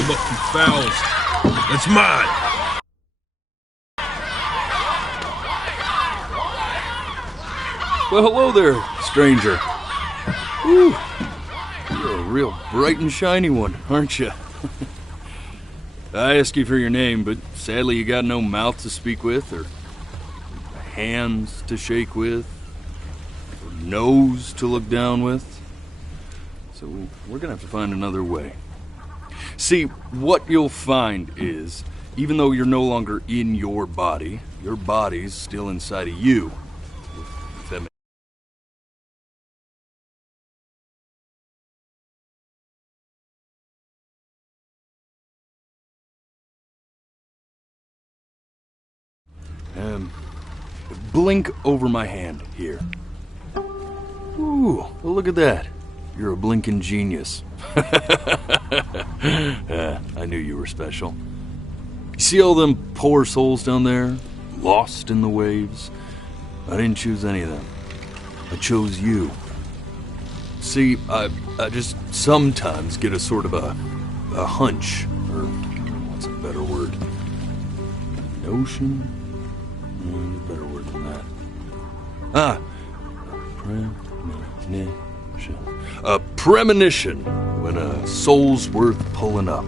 them up from fouls. That's mine. Well, hello there, stranger. Whew. You're a real bright and shiny one, aren't you? I asked you for your name, but sadly you got no mouth to speak with, or hands to shake with, or nose to look down with. So we're gonna have to find another way. See, what you'll find is, even though you're no longer in your body's still inside of you. If that makes blink over my hand here. Ooh, well, look at that. You're a blinking genius. I knew you were special. You see all them poor souls down there, lost in the waves? I didn't choose any of them. I chose you. See, I just sometimes get a sort of a hunch, or what's a better word? Notion? Better word than that. Premonition. A premonition when a soul's worth pulling up.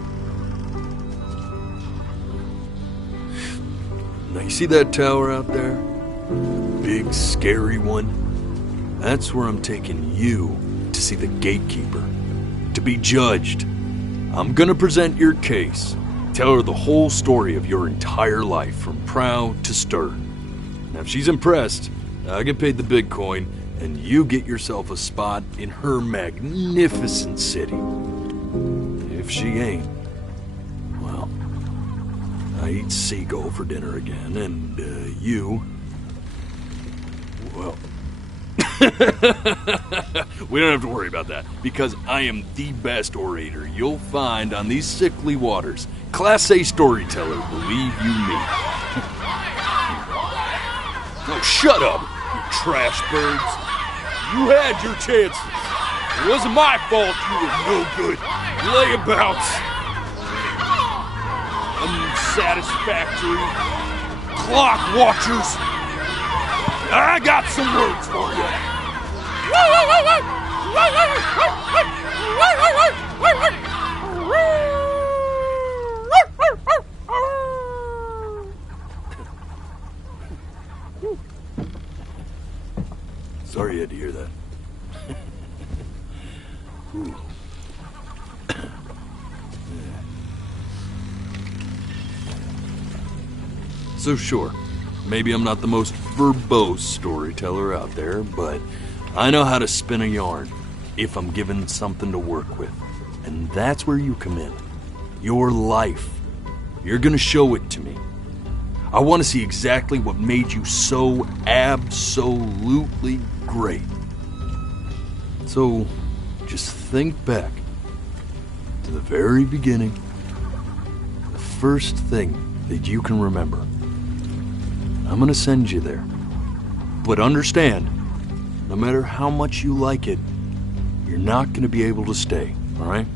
Now you see that tower out there? Big, scary one? That's where I'm taking you to see the gatekeeper. To be judged. I'm gonna present your case. Tell her the whole story of your entire life, from prow to stern. Now if she's impressed, I get paid the big coin, and you get yourself a spot in her magnificent city. If she ain't, well, I eat seagull for dinner again, and you, well, we don't have to worry about that, because I am the best orator you'll find on these sickly waters. Class A storyteller, believe you me. Oh, shut up, you trash birds. You had your chances. It wasn't my fault you were no good. Layabouts. Unsatisfactory. Clock watchers. I got some words for you. Sorry you had to hear that. Ooh. So sure, maybe I'm not the most verbose storyteller out there, but I know how to spin a yarn if I'm given something to work with. And that's where you come in. Your life. You're gonna show it to me. I want to see exactly what made you so absolutely great. So, just think back to the very beginning, the first thing that you can remember. I'm gonna send you there. But understand, no matter how much you like it, you're not gonna be able to stay, all right?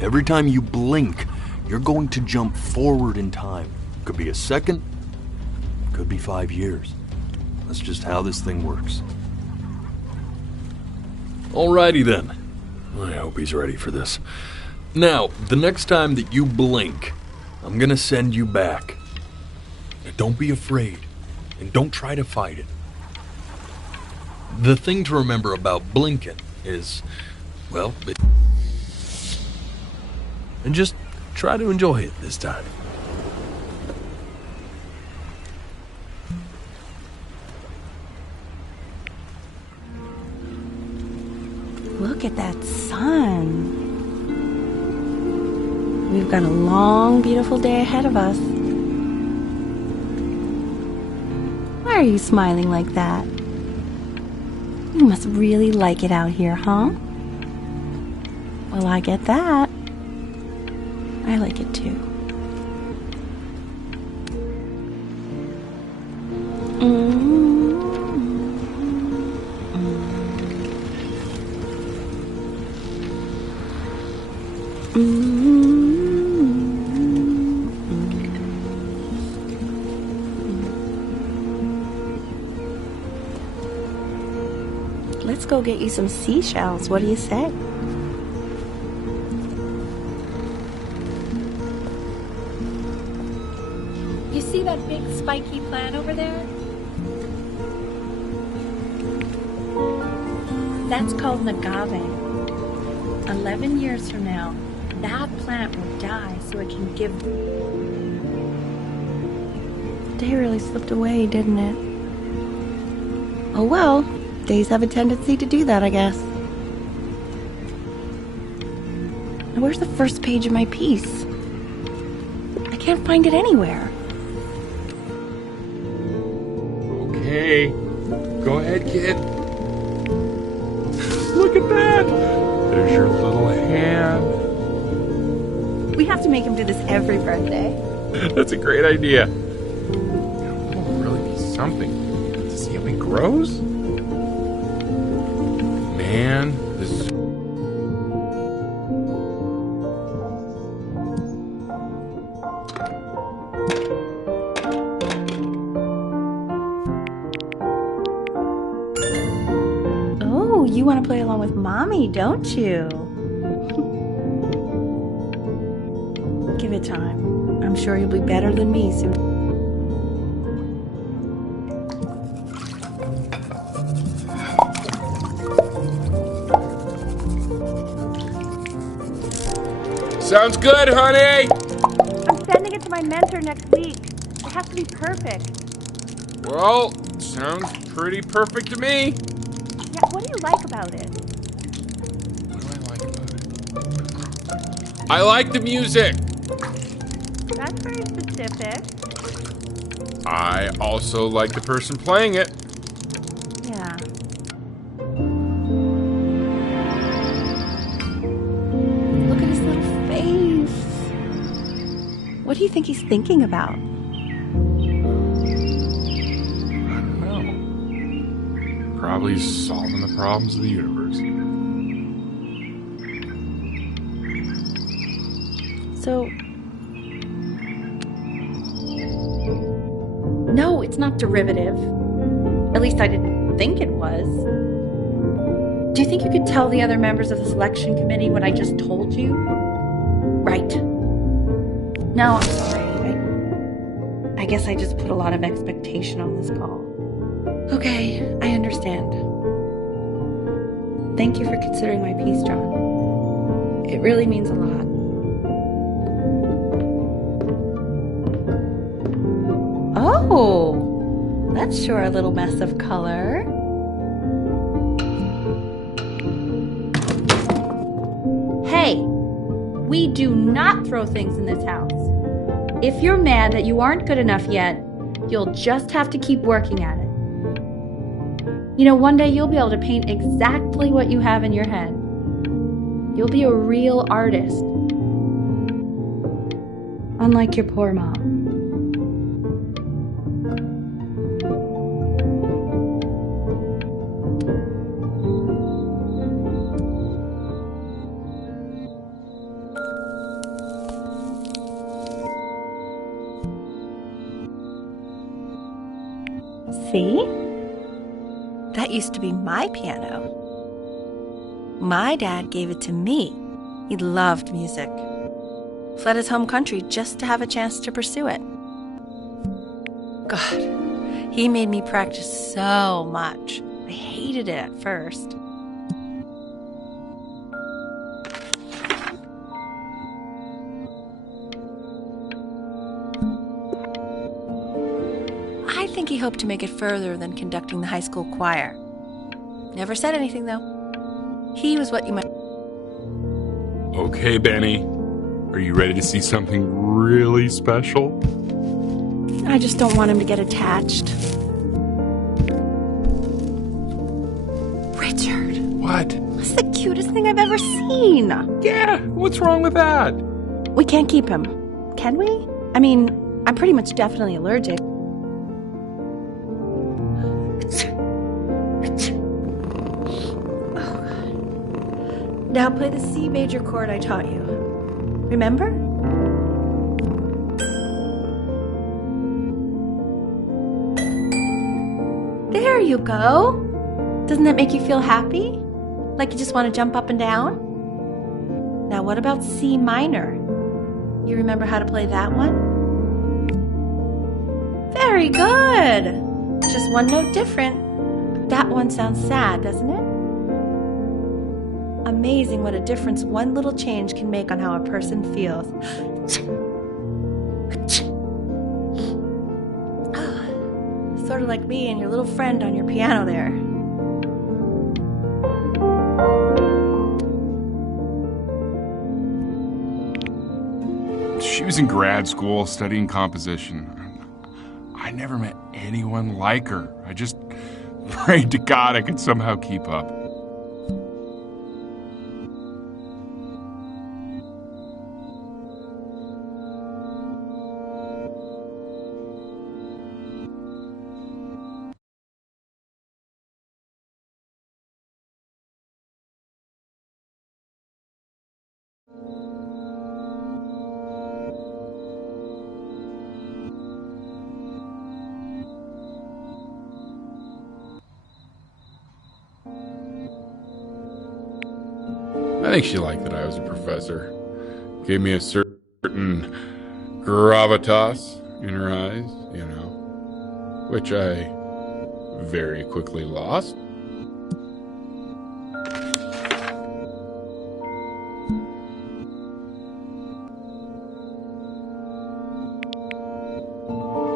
Every time you blink, you're going to jump forward in time. Could be a second, could be 5 years. That's just how this thing works. Alrighty then. I hope he's ready for this. Now, the next time that you blink, I'm gonna send you back. Now, don't be afraid, and don't try to fight it. The thing to remember about blinking is, well, and just try to enjoy it this time. Look at that sun. We've got a long, beautiful day ahead of us. Why are you smiling like that? You must really like it out here, huh? Well, I get that. I like it too. Mm-hmm. go get you some seashells. What do you say? You see that big spiky plant over there? That's called an agave. 11 years from now, that plant will die so it can give... The day really slipped away, didn't it? Oh well, days have a tendency to do that, I guess. Now where's the first page of my piece? I can't find it anywhere. Okay, go ahead, kid. Look at that! There's your little hand. We have to make him do this every birthday. That's a great idea. That'll really be something. To see how he grows? Man, this is... Oh, you want to play along with Mommy, don't you? Give it time. I'm sure you'll be better than me soon. Sounds good, honey! I'm sending it to my mentor next week. It has to be perfect. Well, sounds pretty perfect to me. Yeah, what do you like about it? What do I like about it? I like the music. That's very specific. I also like the person playing it. Yeah. Look at his little face. What do you think he's thinking about? I don't know. Probably solving the problems of the universe. So... No, it's not derivative. At least I didn't think it was. Do you think you could tell the other members of the selection committee what I just told you? Right. No, I'm sorry. I guess I just put a lot of expectation on this call. Okay, I understand. Thank you for considering my piece, John. It really means a lot. Oh, that's sure a little mess of color. Hey, we do not throw things in this house. If you're mad that you aren't good enough yet, you'll just have to keep working at it. You know, one day you'll be able to paint exactly what you have in your head. You'll be a real artist. Unlike your poor mom. See? That used to be my piano. My dad gave it to me. He loved music. Fled his home country just to have a chance to pursue it. God, he made me practice so much. I hated it at first. I think he hoped to make it further than conducting the high school choir. Never said anything, though. He was what you might... Okay, Benny. Are you ready to see something really special? I just don't want him to get attached. Richard. What? That's the cutest thing I've ever seen. Yeah, what's wrong with that? We can't keep him. Can we? I mean, I'm pretty much definitely allergic. Now play the C major chord I taught you. Remember? There you go. Doesn't that make you feel happy? Like you just want to jump up and down? Now what about C minor? You remember how to play that one? Very good! Just one note different. But that one sounds sad, doesn't it? Amazing what a difference one little change can make on how a person feels. Sort of like me and your little friend on your piano there. She was in grad school studying composition. I never met anyone like her. I just prayed to God I could somehow keep up. I think she liked that I was a professor. Gave me a certain gravitas in her eyes, you know, which I very quickly lost.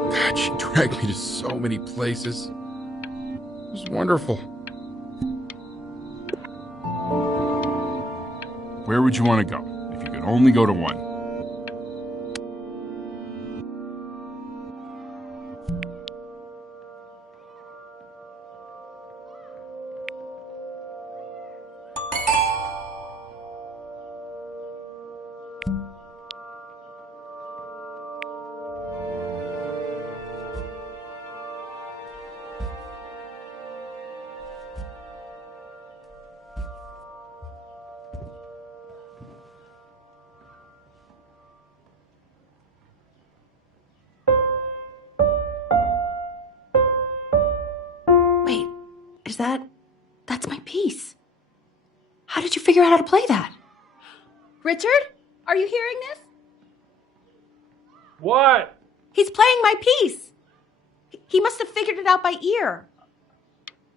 God, she dragged me to so many places. It was wonderful. Where would you want to go if you could only go to one? Wait, that's my piece. How did you figure out how to play that? Richard, are you hearing this? What? He's playing my piece. He must have figured it out by ear.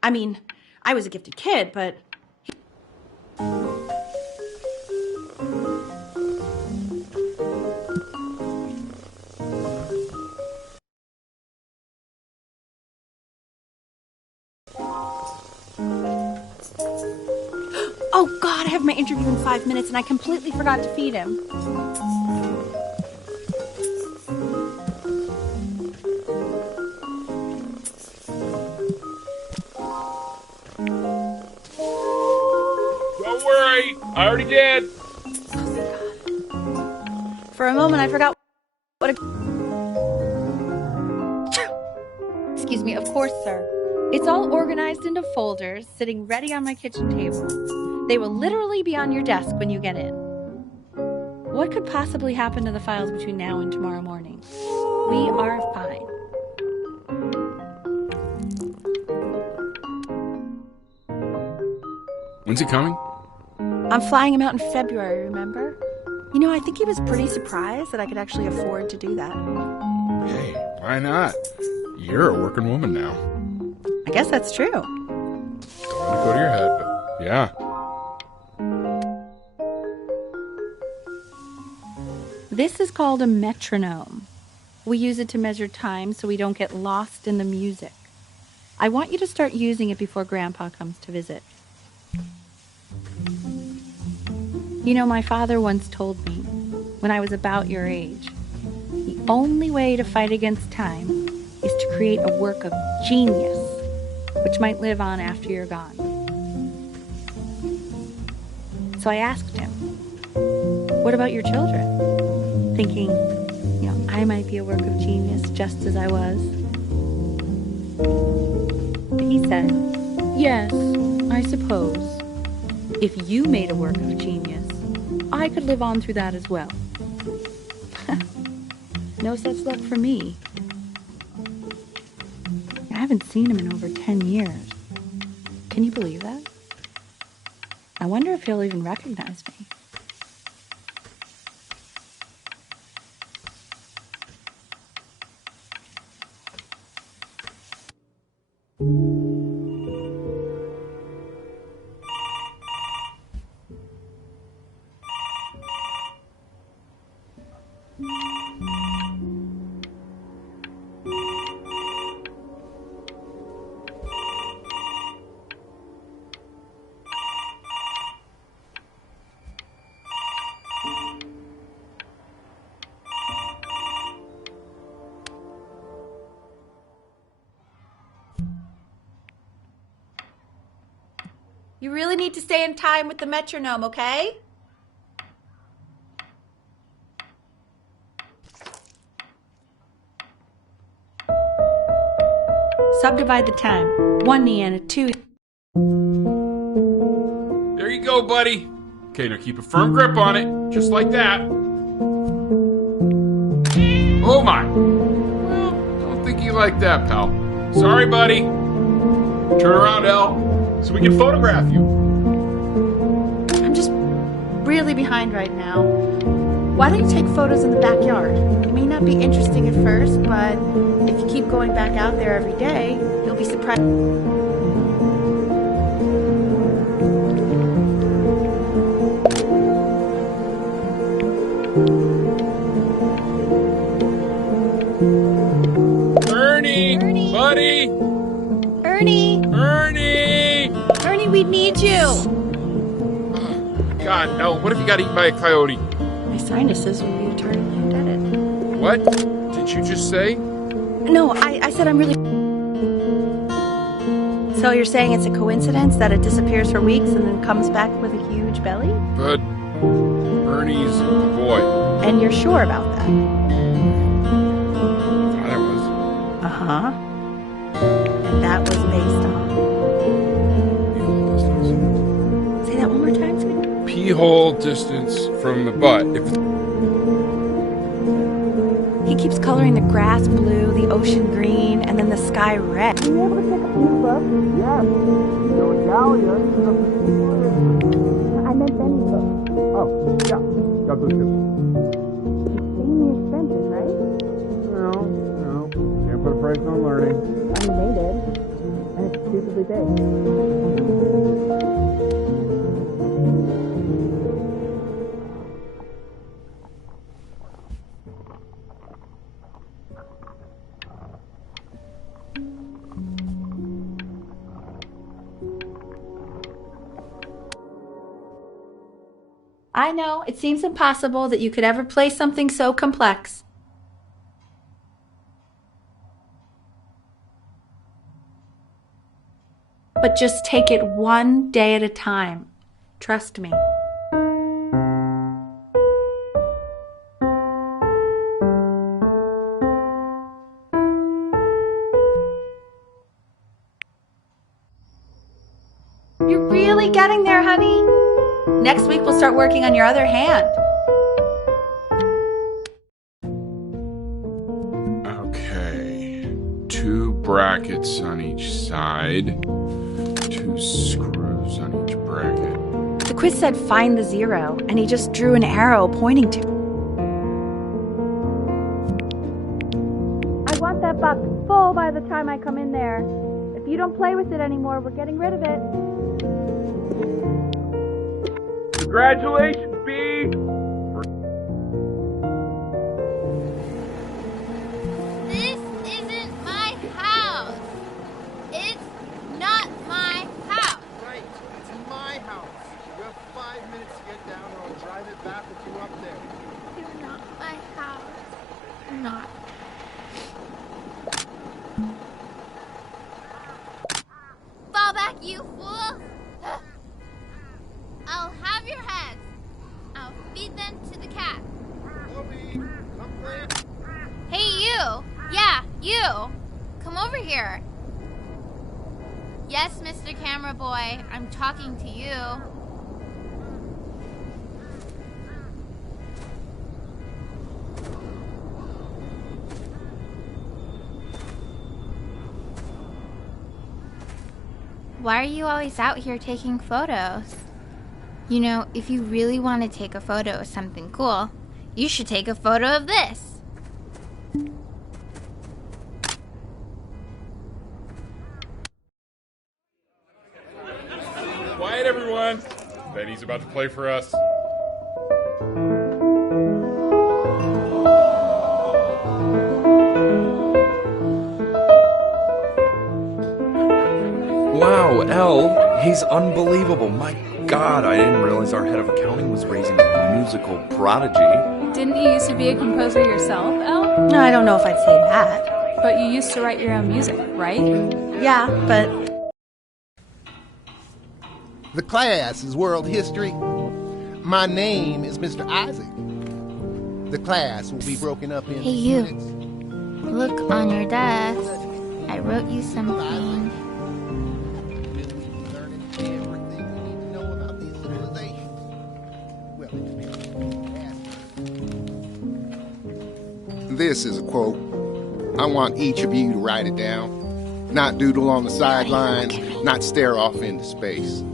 I mean, I was a gifted kid, but... Oh, God, I have my interview in 5 minutes, and I completely forgot to feed him. Don't worry, I already did. For a moment, I forgot what a... Excuse me, of course, sir. It's all organized into folders, sitting ready on my kitchen table. They will literally be on your desk when you get in. What could possibly happen to the files between now and tomorrow morning? We are fine. When's he coming? I'm flying him out in February, remember? You know, I think he was pretty surprised that I could actually afford to do that. Hey, why not? You're a working woman now. I guess that's true. Don't let it go to your head, but yeah. This is called a metronome. We use it to measure time so we don't get lost in the music. I want you to start using it before Grandpa comes to visit. You know, my father once told me, when I was about your age, the only way to fight against time is to create a work of genius, which might live on after you're gone. So I asked him, what about your children? Thinking, you know, I might be a work of genius just as I was. He said, yes, I suppose. If you made a work of genius, I could live on through that as well. No such luck for me. I haven't seen him in over 10 years. Can you believe that? I wonder if he'll even recognize me. You really need to stay in time with the metronome, okay? Subdivide the time. 1 knee and a 2. There you go, buddy. Okay, now keep a firm grip on it, just like that. Oh my. Well, don't think you like that, pal. Sorry, buddy. Turn around, Elle, so we can photograph you. I'm just really behind right now. Why don't you take photos in the backyard? It may not be interesting at first, but if you keep going back out there every day, you'll be surprised. Ernie! Buddy! Ernie! Ernie, we need you! God, no. What if you got eaten by a coyote? My sinuses will be eternally indebted. What did you just say? No, I said I'm really... So you're saying it's a coincidence that it disappears for weeks and then comes back with a huge belly? But Ernie's a boy. And you're sure about that? Thought I was. Uh-huh. And that was based on... Say that one more time, sweetie. Pee-hole distance from the butt. He keeps coloring the grass blue, the ocean green, and then the sky red. Are you able to take a few books? Yes. I meant Benny books. Oh, yeah. Got those too. Extremely expensive, right? No. Can't put a price on learning. I mean, they did. And it's stupidly big. I know, it seems impossible that you could ever play something so complex. But just take it one day at a time. Trust me. You're really getting there, honey. Next week we'll start working on your other hand. Okay. 2 brackets on each side. 2 screws on each bracket. The quiz said find the 0, and he just drew an arrow pointing to it. I want that box full by the time I come in there. If you don't play with it anymore, we're getting rid of it. Congratulations, B! This isn't my house. It's not my house. Right. It's my house. You have 5 minutes to get down or I'll drive it back with you up there. You're not my house. You're not. Fall back, you fool! I'll have your heads. I'll feed them to the cat. Bobby, come play. Hey, you! Yeah, you! Come over here. Yes, Mr. Camera Boy, I'm talking to you. why are you always out here taking photos? You know, if you really want to take a photo of something cool, you should take a photo of this. Quiet, everyone. Benny's about to play for us. Wow, Elle, he's unbelievable. My God, I didn't realize our head of accounting was raising a musical prodigy. Didn't you used to be a composer yourself, Elle? No, I don't know if I'd say that. But you used to write your own music, right? Yeah, but The class is world history. My name is Mr. Isaac. The class will be broken up in Hey, you. units. Look on your desk. I wrote you something. Learning everything you need to know about these civilizations. Well, it depends. This is a quote. I want each of you to write it down. Not doodle on the sidelines, not stare off into space.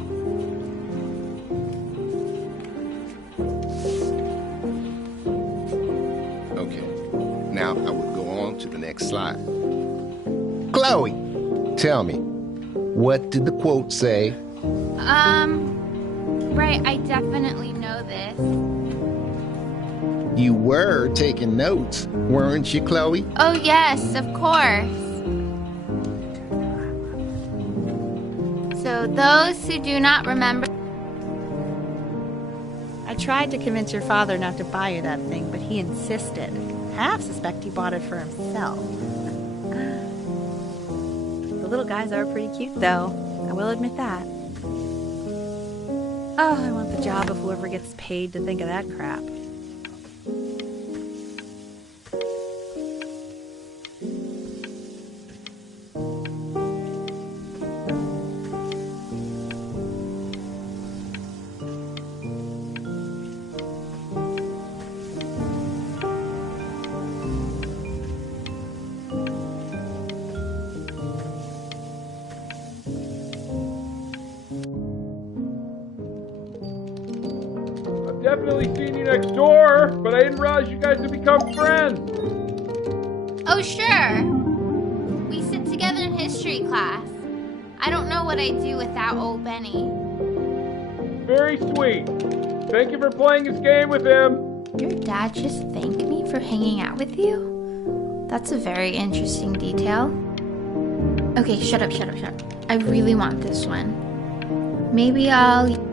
Okay, now I will go on to the next slide. Chloe, tell me, what did the quote say? Right, I definitely know this. You were taking notes, weren't you, Chloe? Oh, yes, of course. So those who do not remember... I tried to convince your father not to buy you that thing, but he insisted. Half suspect he bought it for himself. The little guys are pretty cute, though. I will admit that. Oh, I want the job of whoever gets paid to think of that crap. Definitely seen you next door, but I didn't realize you guys had become friends. Oh, sure. We sit together in history class. I don't know what I'd do without old Benny. Very sweet. Thank you for playing this game with him. Your dad just thanked me for hanging out with you? That's a very interesting detail. Okay, shut up. I really want this one. Maybe I'll...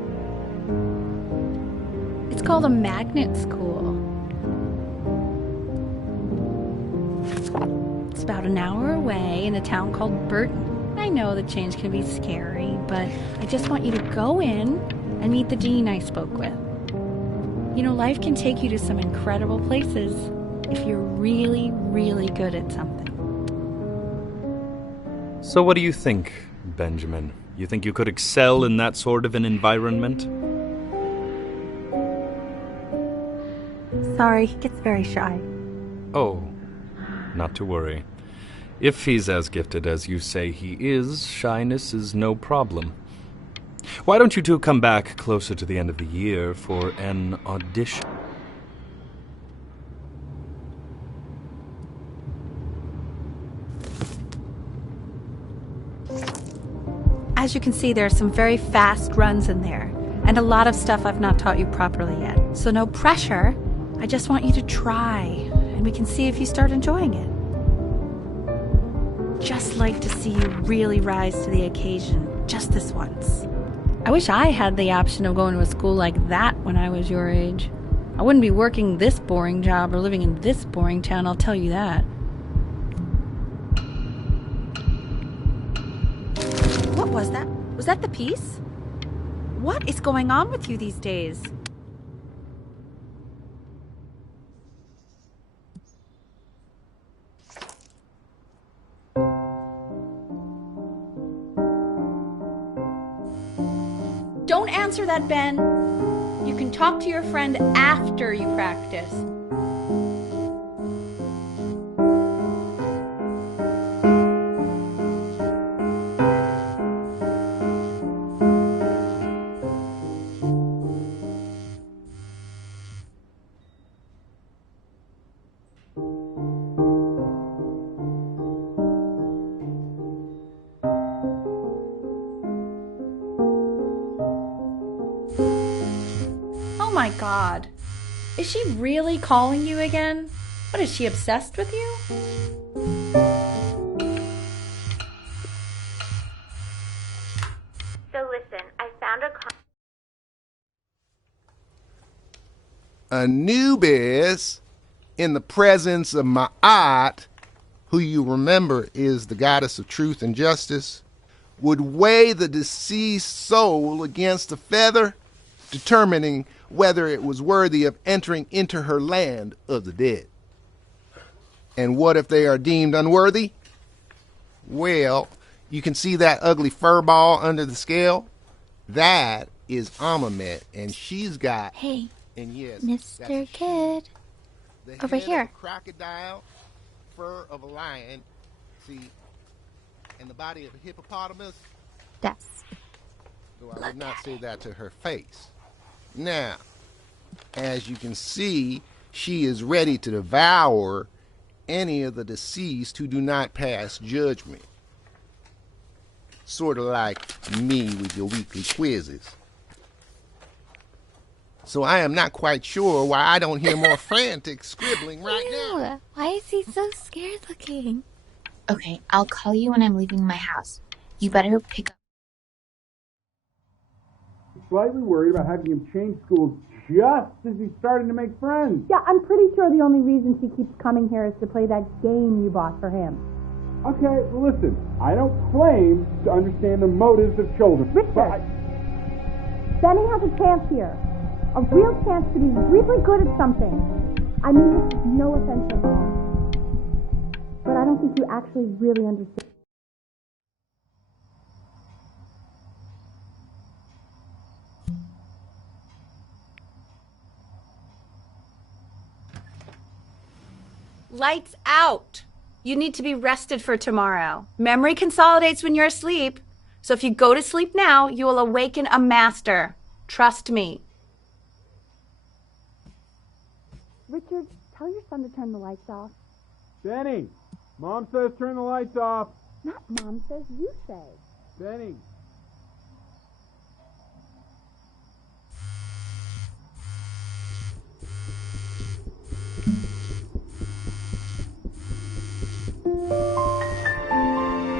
It's called a magnet school. It's about an hour away in a town called Burton. I know the change can be scary, but I just want you to go in and meet the dean I spoke with. You know, life can take you to some incredible places if you're really, really good at something. So what do you think, Benjamin? You think you could excel in that sort of an environment? Sorry, he gets very shy. Oh, not to worry. If he's as gifted as you say he is, shyness is no problem. Why don't you two come back closer to the end of the year for an audition? As you can see, there are some very fast runs in there, and a lot of stuff I've not taught you properly yet. So no pressure. I just want you to try, and we can see if you start enjoying it. Just like to see you really rise to the occasion, just this once. I wish I had the option of going to a school like that when I was your age. I wouldn't be working this boring job or living in this boring town, I'll tell you that. What was that? Was that the piece? What is going on with you these days? Don't answer that, Ben. You can talk to your friend after you practice. God. Is she really calling you again? What, is she obsessed with you? So listen, I found Anubis, in the presence of Ma'at, who you remember is the goddess of truth and justice, would weigh the deceased soul against a feather, determining whether it was worthy of entering into her land of the dead. And what if they are deemed unworthy? Well, you can see that ugly fur ball under the scale? That is Amamet, and she's got... Hey, and yes, Mr. Kid. the Over head here. of a crocodile, fur of a lion, see, and the body of a hippopotamus. Yes. Though I would not say that to her face. Now, as you can see, she is ready to devour any of the deceased who do not pass judgment. Sort of like me with your weekly quizzes. So I am not quite sure why I don't hear more frantic scribbling right now. Why is he so scared looking? Okay, I'll call you when I'm leaving my house. You better pick up. Slightly worried about having him change schools just as he's starting to make friends. Yeah, I'm pretty sure the only reason she keeps coming here is to play that game you bought for him. Okay, well listen, I don't claim to understand the motives of children. Richard! Benny has a chance here. A real chance to be really good at something. I mean this with no offense at all. But I don't think you actually really understand. Lights out. You need to be rested for tomorrow. Memory consolidates when you're asleep. So if you go to sleep now, you will awaken a master. Trust me. Richard, tell your son to turn the lights off. Benny, Mom says turn the lights off. Not Mom says, you say. Benny.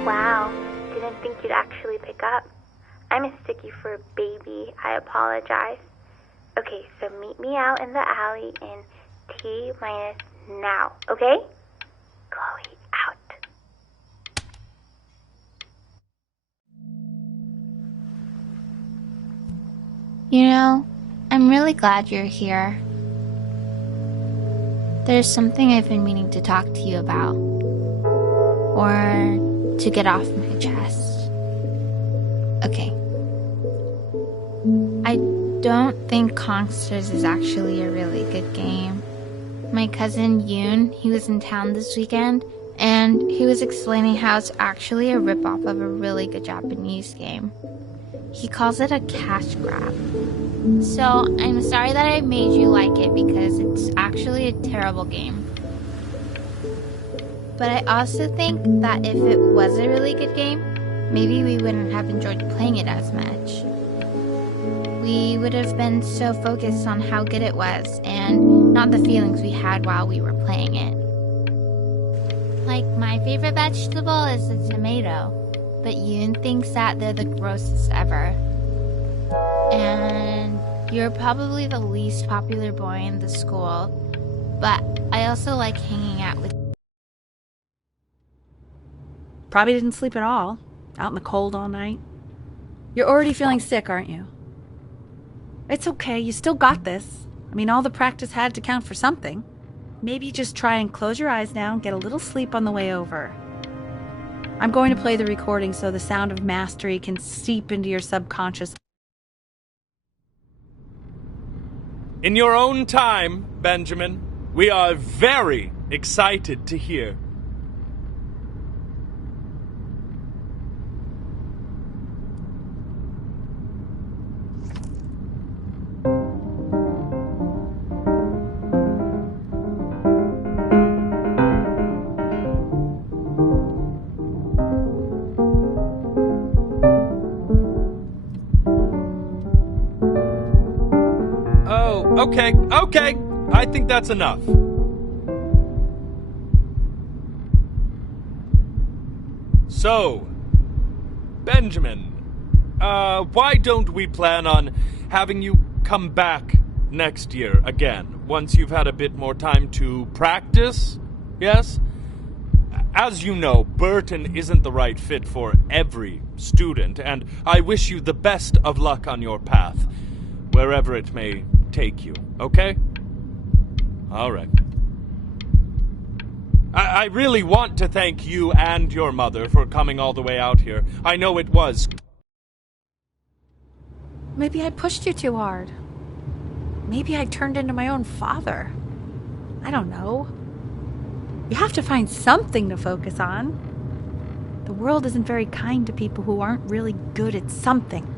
Wow, didn't think you'd actually pick up. I mistook you for a baby. I apologize. Okay, so meet me out in the alley in T-minus now, okay? Chloe, out. You know, I'm really glad you're here. There's something I've been meaning to talk to you about. Or to get off my chest. Okay. I don't think Conksters is actually a really good game. My cousin Yoon, he was in town this weekend, and he was explaining how it's actually a ripoff of a really good Japanese game. He calls it a cash grab. So I'm sorry that I made you like it because it's actually a terrible game. But I also think that if it was a really good game, maybe we wouldn't have enjoyed playing it as much. We would have been so focused on how good it was and not the feelings we had while we were playing it. Like, my favorite vegetable is the tomato, but Yoon thinks that they're the grossest ever. And you're probably the least popular boy in the school, but I also like hanging out with. Probably didn't sleep at all. Out in the cold all night. You're already feeling sick, aren't you? It's okay. You still got this. I mean, all the practice had to count for something. Maybe just try and close your eyes now and get a little sleep on the way over. I'm going to play the recording so the sound of mastery can seep into your subconscious. In your own time, Benjamin, we are very excited to hear. Okay. I think that's enough. So, Benjamin, why don't we plan on having you come back next year again, once you've had a bit more time to practice? Yes? As you know, Burton isn't the right fit for every student, and I wish you the best of luck on your path, wherever it may take you, okay? All right. I really want to thank you and your mother for coming all the way out here. I know it was. Maybe I pushed you too hard. Maybe I turned into my own father. I don't know. You have to find something to focus on. The world isn't very kind to people who aren't really good at something.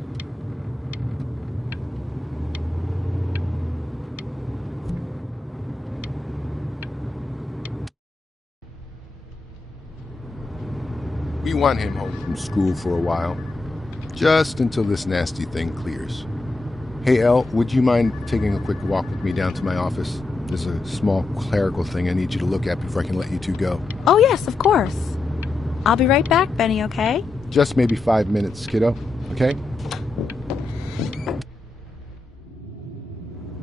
We want him home from school for a while, just until this nasty thing clears. Hey, Elle, would you mind taking a quick walk with me down to my office? There's a small clerical thing I need you to look at before I can let you two go. Oh, yes, of course. I'll be right back, Benny, okay? Just maybe 5 minutes, kiddo, okay?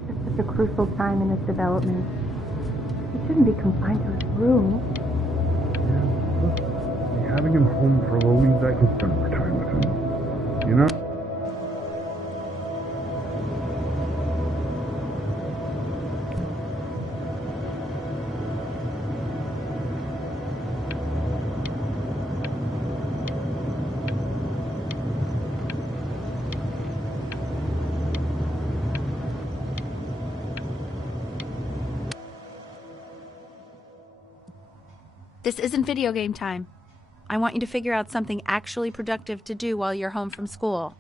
It's such a crucial time in his development. He shouldn't be confined to his room. Having him home for a little means I can spend more time with him. You know? This isn't video game time. I want you to figure out something actually productive to do while you're home from school.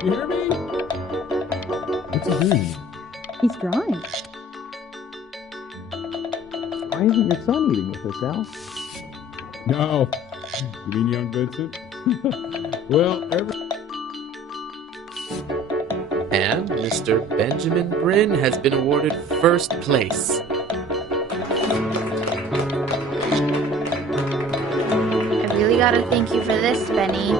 You hear me? What's he doing? He's drawing. Why isn't your son eating with us, Al? No. You mean young Vincent? Well, And Mr. Benjamin Bryn has been awarded first place. I really gotta thank you for this, Benny.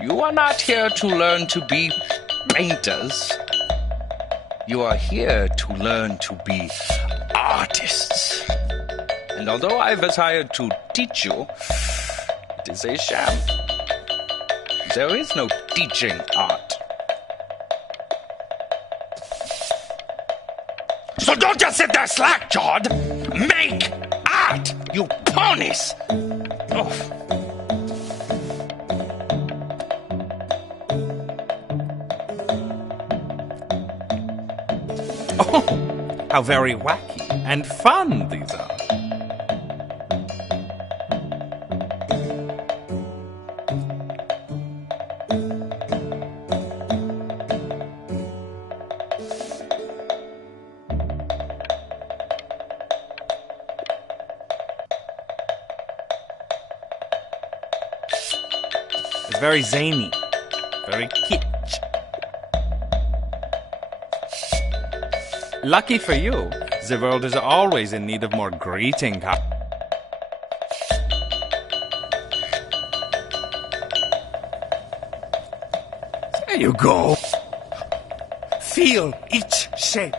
You are not here to learn to be painters. You are here to learn to be artists. And although I was hired to teach you, it is a sham. There is no teaching art. So don't just sit there slack-jawed. Make art, you ponies! Oh. Oh, how very wacky and fun these are. It's very zany, very kitsch. Lucky for you, the world is always in need of more greeting cards. There you go. Feel each shape.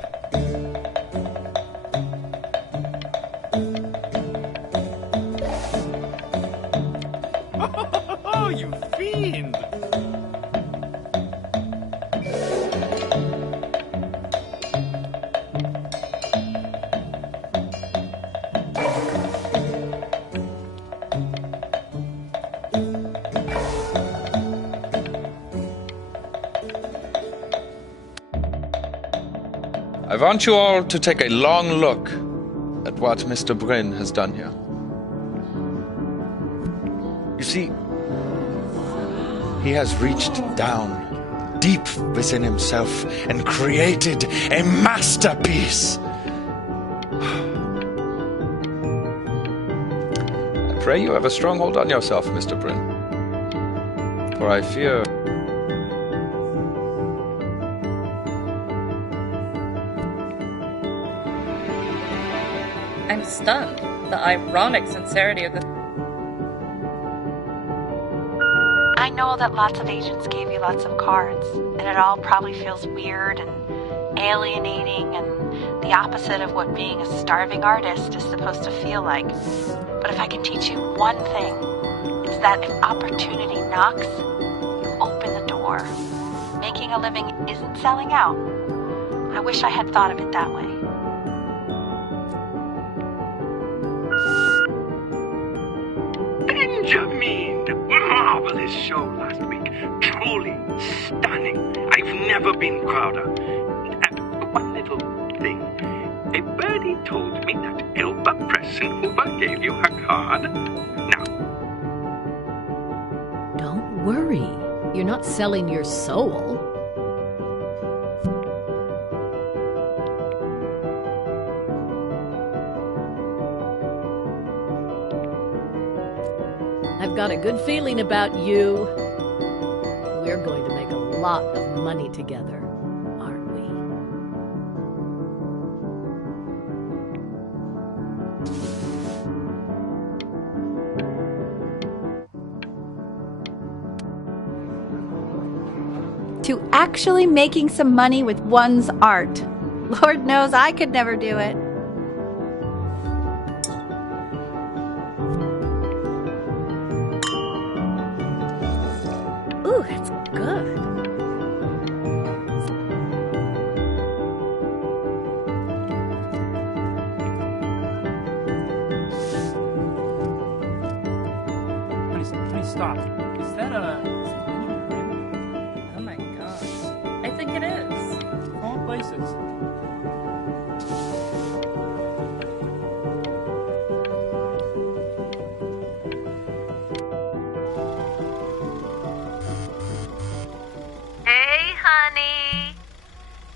Oh, you fiend! I want you all to take a long look at what Mr. Bryn has done here. You see, he has reached down deep within himself and created a masterpiece. I pray you have a strong hold on yourself, Mr. Bryn, for I fear... I'm stunned. The ironic sincerity of the... I know that lots of agents gave you lots of cards, and it all probably feels weird and alienating and the opposite of what being a starving artist is supposed to feel like. But if I can teach you one thing, it's that if opportunity knocks, you open the door. Making a living isn't selling out. I wish I had thought of it that way. Benjamin! Marvelous show last week. Truly stunning. I've never been prouder. And one little thing. A birdie told me that Elba Pressenhuber gave you her card. Now, don't worry. You're not selling your soul. I've got a good feeling about you. We're going to make a lot of money together, aren't we? To actually making some money with one's art. Lord knows I could never do it. Ooh, that's good. Honey, stop. Is that a... Oh my gosh. I think it is. All places. Hey, honey.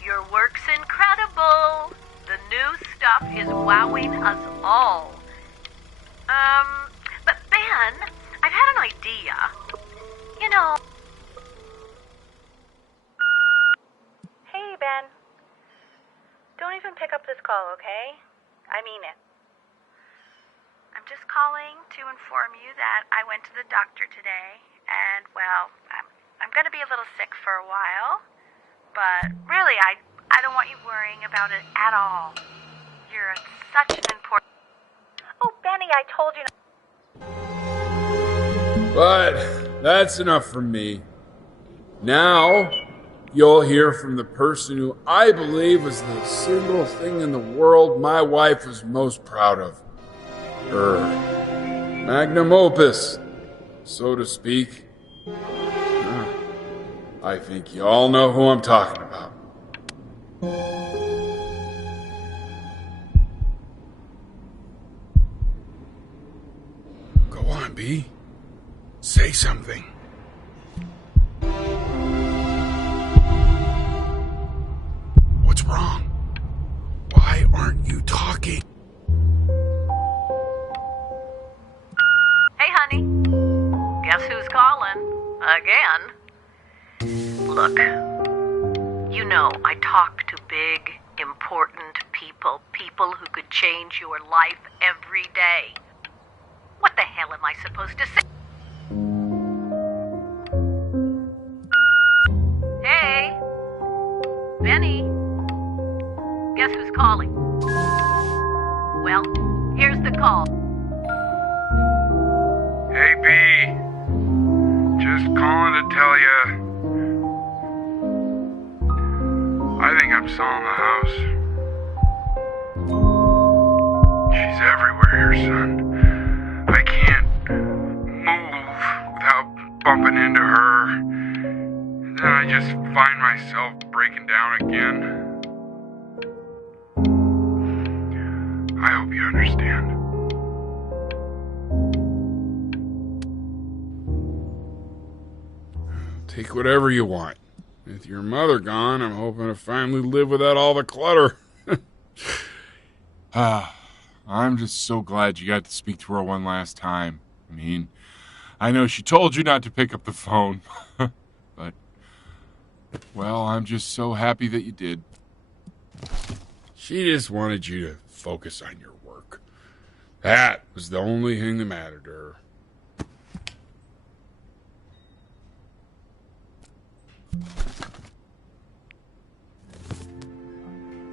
Your work's incredible. The new stuff is wowing us all. But Ben, I've had an idea. You know... Hey, Ben. Don't even pick up this call, okay? I mean it. I'm just calling to inform you that I went to the doctor today, and, well, I'm going to be a little sick for a while, but really, I don't want you worrying about it at all. You're such an important... Oh, Benny, I told you... But that's enough from me. Now, you'll hear from the person who I believe was the single thing in the world my wife was most proud of. Her magnum opus, so to speak. I think you all know who I'm talking about. Go on, B. Say something. What's wrong? Why aren't you talking? Hey, honey. Guess who's calling? Again. Look, you know I talk to big, important people who could change your life every day. What the hell am I supposed to say? Hey? Benny? Guess who's calling? Well, here's the call. Hey, B. Just calling to tell you. I think I'm selling the house. She's everywhere here, son. I can't move without bumping into her. And then I just find myself breaking down again. I hope you understand. Take whatever you want. With your mother gone, I'm hoping to finally live without all the clutter. I'm just so glad you got to speak to her one last time. I mean, I know she told you not to pick up the phone, but, well, I'm just so happy that you did. She just wanted you to focus on your work. That was the only thing that mattered to her.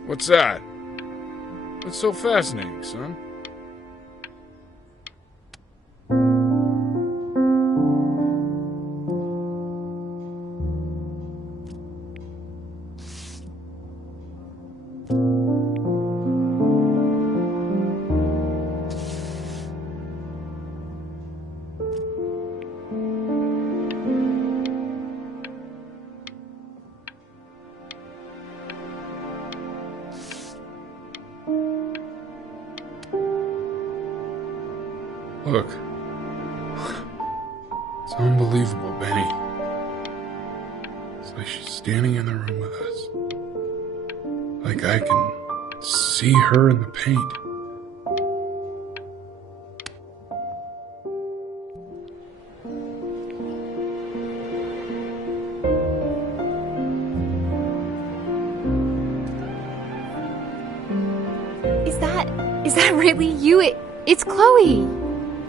What's that? What's so fascinating, son? Look. It's unbelievable, Benny. It's like she's standing in the room with us. Like I can see her in the paint. Is that really you? It's Chloe.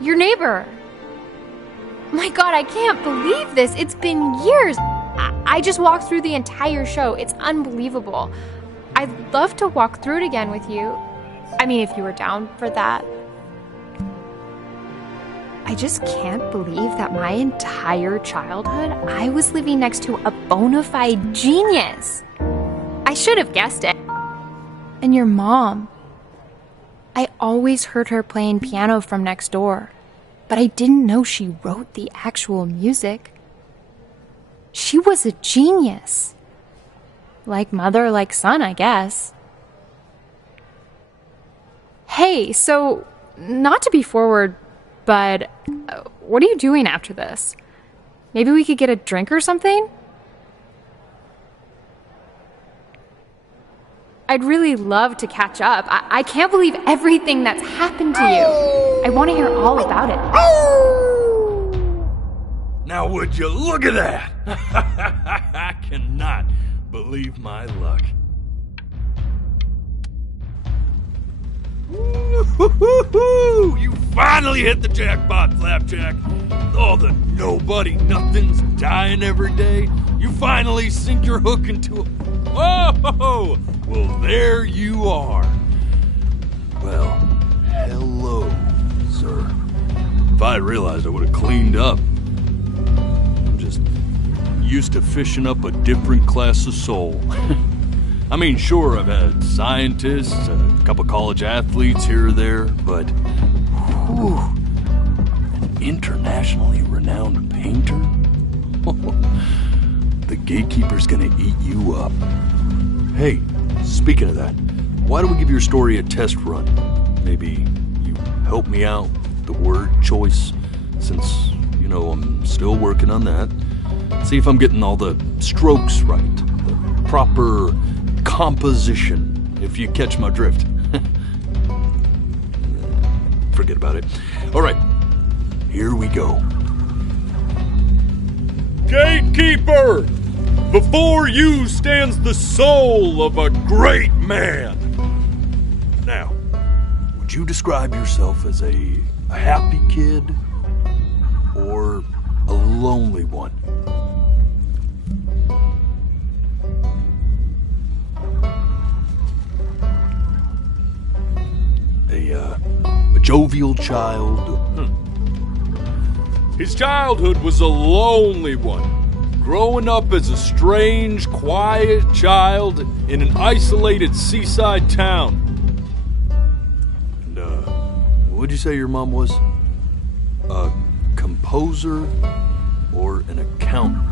Your neighbor. My God, I can't believe this. It's been years. I just walked through the entire show. It's unbelievable. I'd love to walk through it again with you. I mean, if you were down for that. I just can't believe that my entire childhood, I was living next to a bona fide genius. I should have guessed it. And your mom. I always heard her playing piano from next door, but I didn't know she wrote the actual music. She was a genius. Like mother, like son, I guess. Hey, so, not to be forward, but what are you doing after this? Maybe we could get a drink or something? I'd really love to catch up. I can't believe everything that's happened to you. I want to hear all about it. Now would you look at that? I cannot believe my luck. Woo-hoo-hoo-hoo! You finally hit the jackpot, Flapjack. All the nobody nothings dying every day. You finally sink your hook into a... Whoa! Well, there you are. Well, hello, sir. If I had realized, I would have cleaned up. I'm just used to fishing up a different class of soul. I mean, sure, I've had scientists, a couple college athletes here or there, but whew, an internationally renowned painter? The gatekeeper's gonna eat you up. Hey, speaking of that, why don't we give your story a test run? Maybe you help me out with the word choice, since, you know, I'm still working on that. See if I'm getting all the strokes right, the proper composition, if you catch my drift. Forget about it. All right, here we go. Gatekeeper! Before you stands the soul of a great man. Now, would you describe yourself as a happy kid or a lonely one? A jovial child? His childhood was a lonely one. Growing up as a strange, quiet child in an isolated seaside town. And, what'd you say your mom was? A composer or an accountant?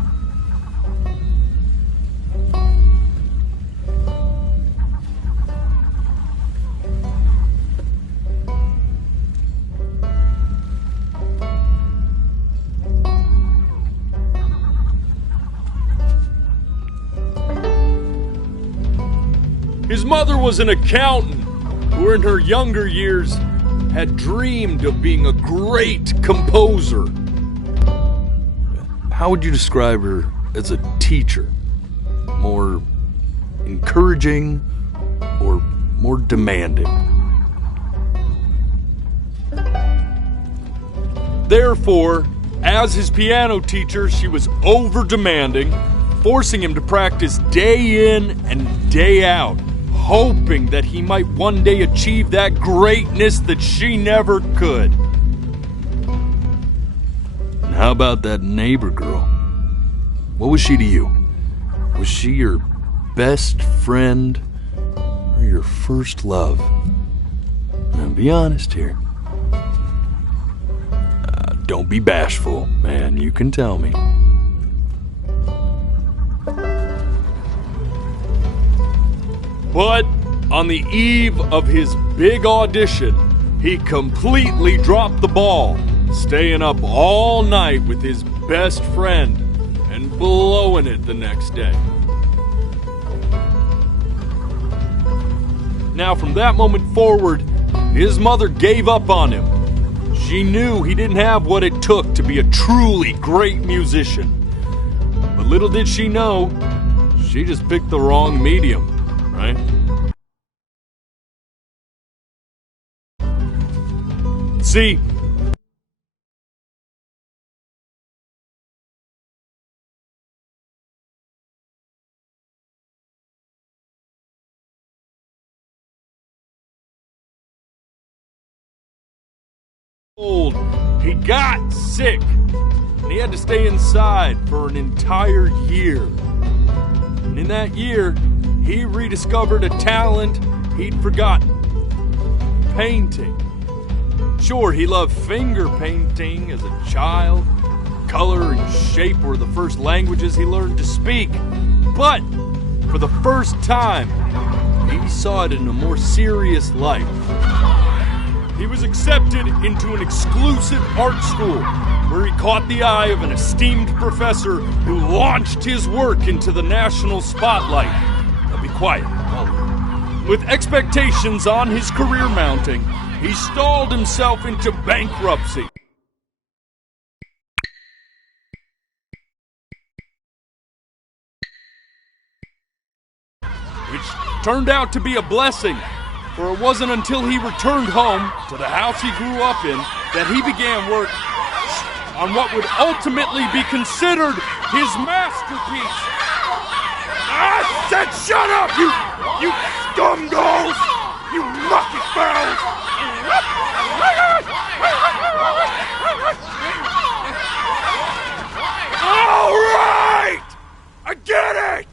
His mother was an accountant who, in her younger years, had dreamed of being a great composer. How would you describe her as a teacher? More encouraging or more demanding? Therefore, as his piano teacher, she was over-demanding, forcing him to practice day in and day out, hoping that he might one day achieve that greatness that she never could. And how about that neighbor girl? What was she to you? Was she your best friend or your first love? Now be honest here. Don't be bashful, man. You can tell me. But on the eve of his big audition, he completely dropped the ball, staying up all night with his best friend and blowing it the next day. Now, from that moment forward, his mother gave up on him. She knew he didn't have what it took to be a truly great musician. But little did she know, she just picked the wrong medium, right? See, old, he got sick, and he had to stay inside for an entire year. And in that year, he rediscovered a talent he'd forgotten: painting. Sure, he loved finger painting as a child. Color and shape were the first languages he learned to speak. But for the first time, he saw it in a more serious light. He was accepted into an exclusive art school where he caught the eye of an esteemed professor who launched his work into the national spotlight. Now be quiet. With expectations on his career mounting, he stalled himself into bankruptcy. Which turned out to be a blessing, for it wasn't until he returned home to the house he grew up in that he began work on what would ultimately be considered his masterpiece. I said shut up, you scumballs! You mucky fowls! All right! I get it!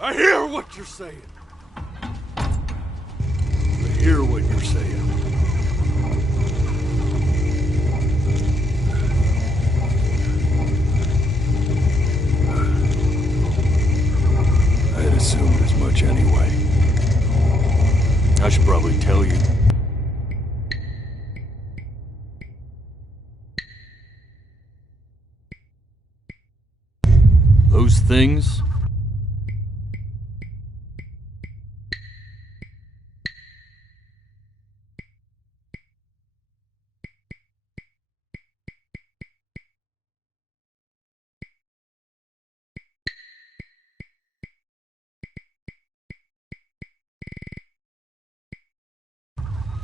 I hear what you're saying. I hear what you're saying. I had assumed as much anyway. I should probably tell you. Those things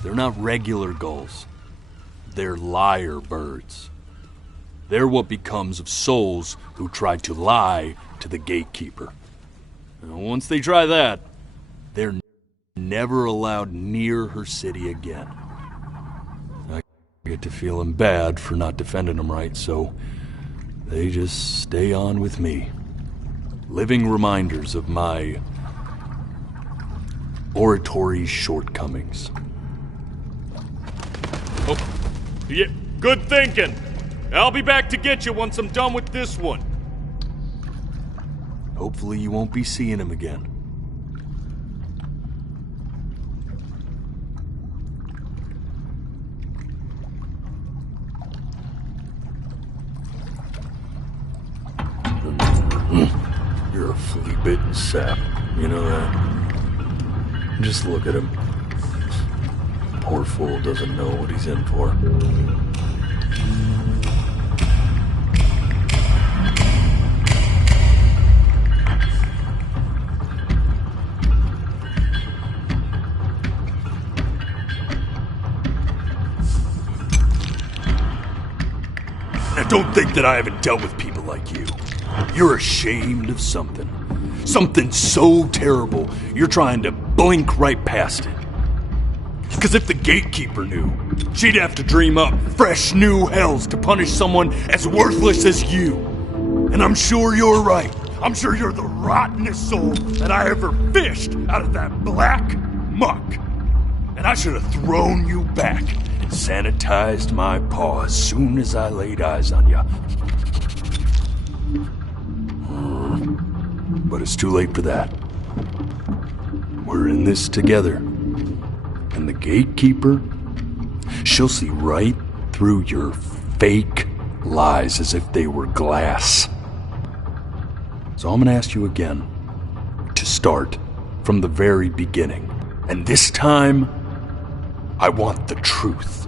They're not regular gulls. They're lyre birds. They're what becomes of souls who try to lie to the gatekeeper. And once they try that, they're never allowed near her city again. I get to feeling bad for not defending them right, so they just stay on with me. Living reminders of my oratory shortcomings. Oh, yeah, good thinking. I'll be back to get you once I'm done with this one. Hopefully you won't be seeing him again. You're a flea-bitten sap. You know that? Just look at him. Poor fool doesn't know what he's in for. Now don't think that I haven't dealt with people like you. You're ashamed of something. Something so terrible, you're trying to blink right past it. Because if the gatekeeper knew, she'd have to dream up fresh new hells to punish someone as worthless as you. And I'm sure you're right. I'm sure you're the rottenest soul that I ever fished out of that black muck. And I should have thrown you back and sanitized my paw as soon as I laid eyes on you. But it's too late for that. We're in this together. And the gatekeeper, she'll see right through your fake lies as if they were glass. So I'm gonna ask you again to start from the very beginning. And this time, I want the truth.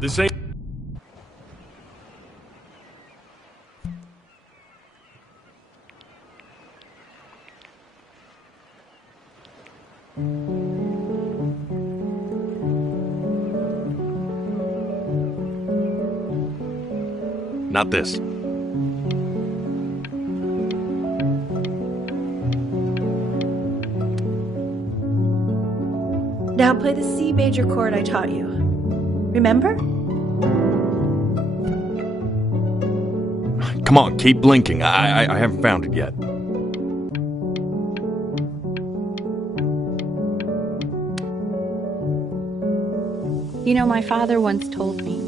This ain't... Not this. Now play the C major chord I taught you. Remember? Come on, keep blinking. I haven't found it yet. You know, my father once told me,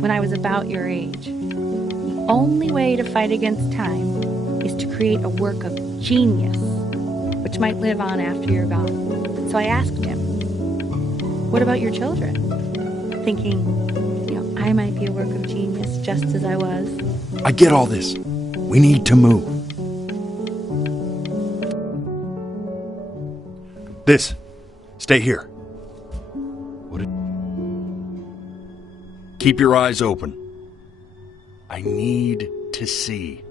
when I was about your age, the only way to fight against time is to create a work of genius, which might live on after you're gone. So I asked him, what about your children? Thinking, I might be a work of genius just as I was. I get all this. We need to move. This. Stay here. Keep your eyes open. I need to see.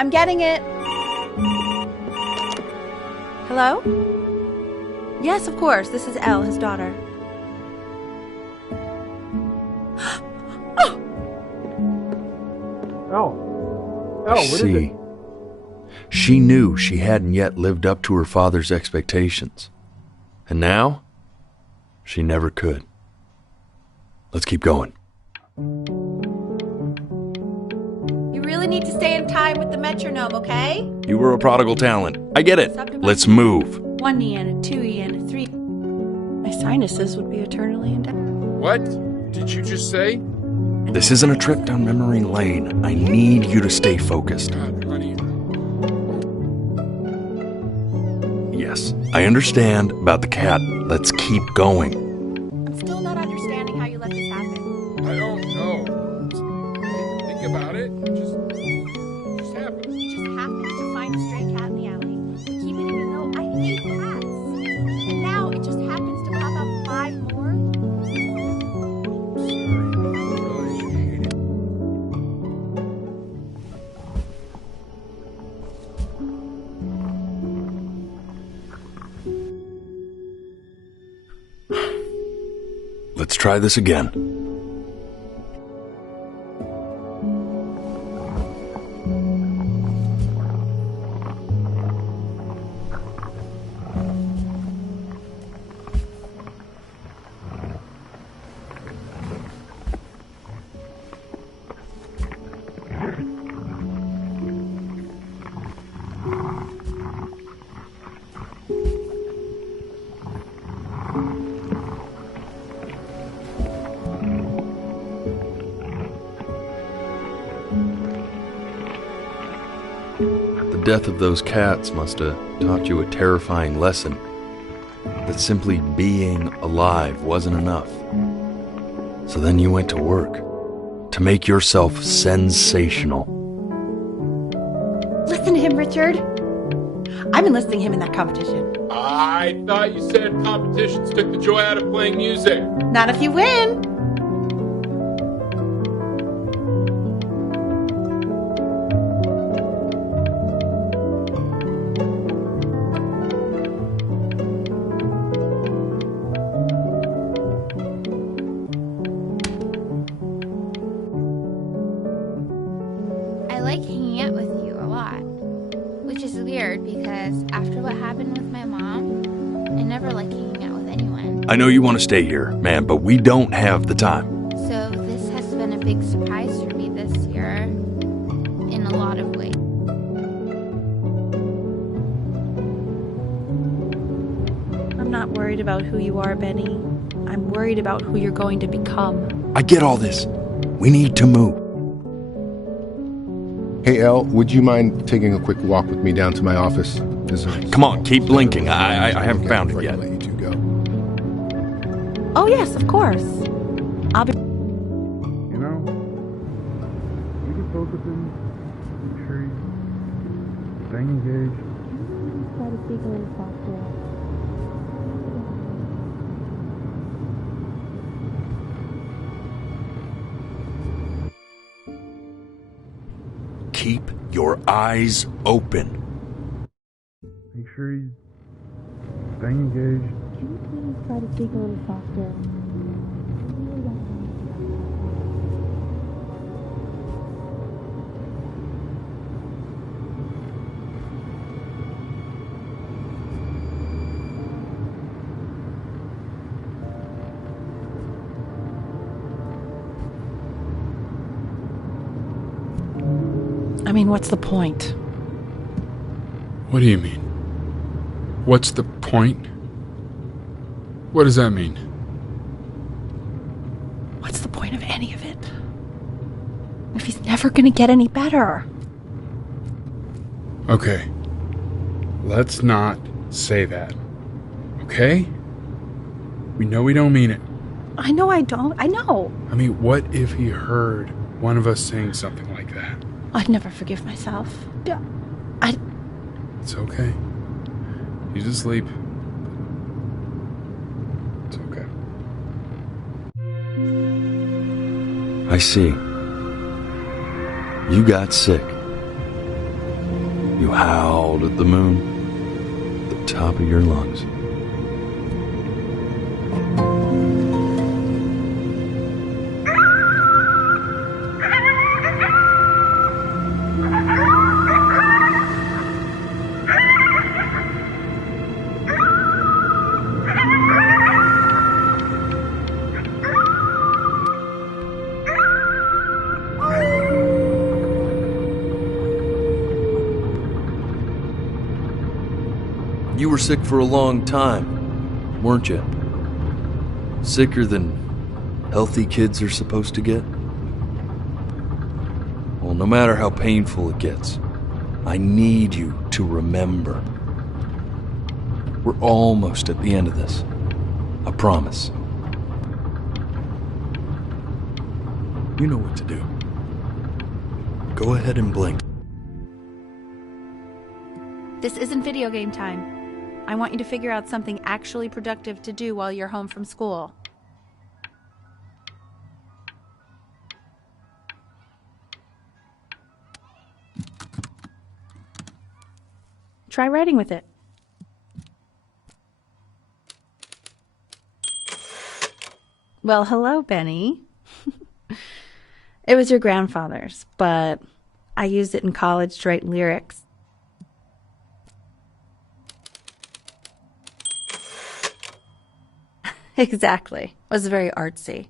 I'm getting it. Hello? Yes, of course. This is Elle, his daughter. Oh, what is it? She knew she hadn't yet lived up to her father's expectations. And now, she never could. Let's keep going. You really need to stay in time with the metronome, okay? You were a prodigal talent. I get it. Let's move. 1 E and a 2 E and a 3. My sinuses would be eternally indebted. What did you just say? This isn't a trip down memory lane. I need you to stay focused. God, honey. Yes. I understand about the cat. Let's keep going. I'm still not understanding how you let this happen. I don't know. Think about it. It just happened. You just happened to find a stray cat in the alley. You keep it even though I hate cats. And now it just happens to pop out 5 more. Let's try this again. The death of those cats must have taught you a terrifying lesson. That simply being alive wasn't enough. So then you went to work to make yourself sensational. Listen to him, Richard. I'm enlisting him in that competition. I thought you said competitions took the joy out of playing music. Not if you win. I like hanging out with you a lot, which is weird because after what happened with my mom, I never liked hanging out with anyone. I know you want to stay here, man, but we don't have the time. So this has been a big surprise for me this year in a lot of ways. I'm not worried about who you are, Benny. I'm worried about who you're going to become. I get all this. We need to move. Hey, Elle, would you mind taking a quick walk with me down to my office? Come on, keep blinking. I haven't found it yet. Let you two go. Oh, yes, of course. I'll be... You know, you can focus in, make sure you're staying engaged. Try to speak a little softer. Keep your eyes open. Make sure you're staying engaged. Can you please try to speak a little softer? I mean, what's the point? What do you mean? What's the point? What does that mean? What's the point of any of it? If he's never gonna get any better. Okay. Let's not say that. Okay? We know we don't mean it. I know I don't. I know. I mean, what if he heard one of us saying something like that? I'd never forgive myself. It's okay. He's asleep. It's okay. I see. You got sick. You howled at the moon at the top of your lungs. You were sick for a long time, weren't you? Sicker than healthy kids are supposed to get? Well, no matter how painful it gets, I need you to remember. We're almost at the end of this. I promise. You know what to do. Go ahead and blink. This isn't video game time. I want you to figure out something actually productive to do while you're home from school. Try writing with it. Well, hello, Benny. It was your grandfather's, but I used it in college to write lyrics. Exactly. It was very artsy.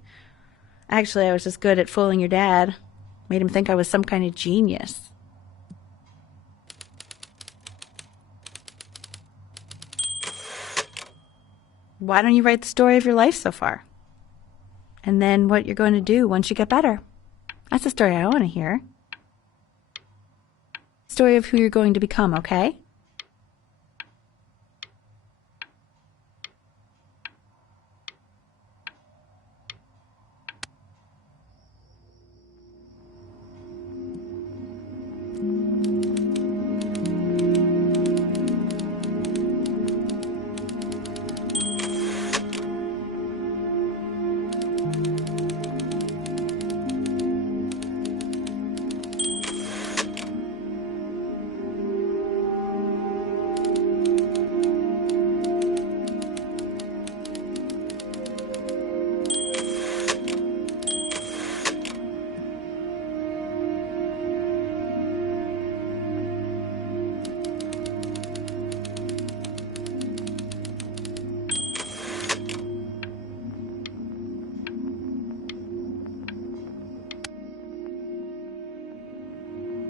Actually, I was just good at fooling your dad. Made him think I was some kind of genius. Why don't you write the story of your life so far? And then what you're going to do once you get better. That's the story I want to hear. Story of who you're going to become, okay?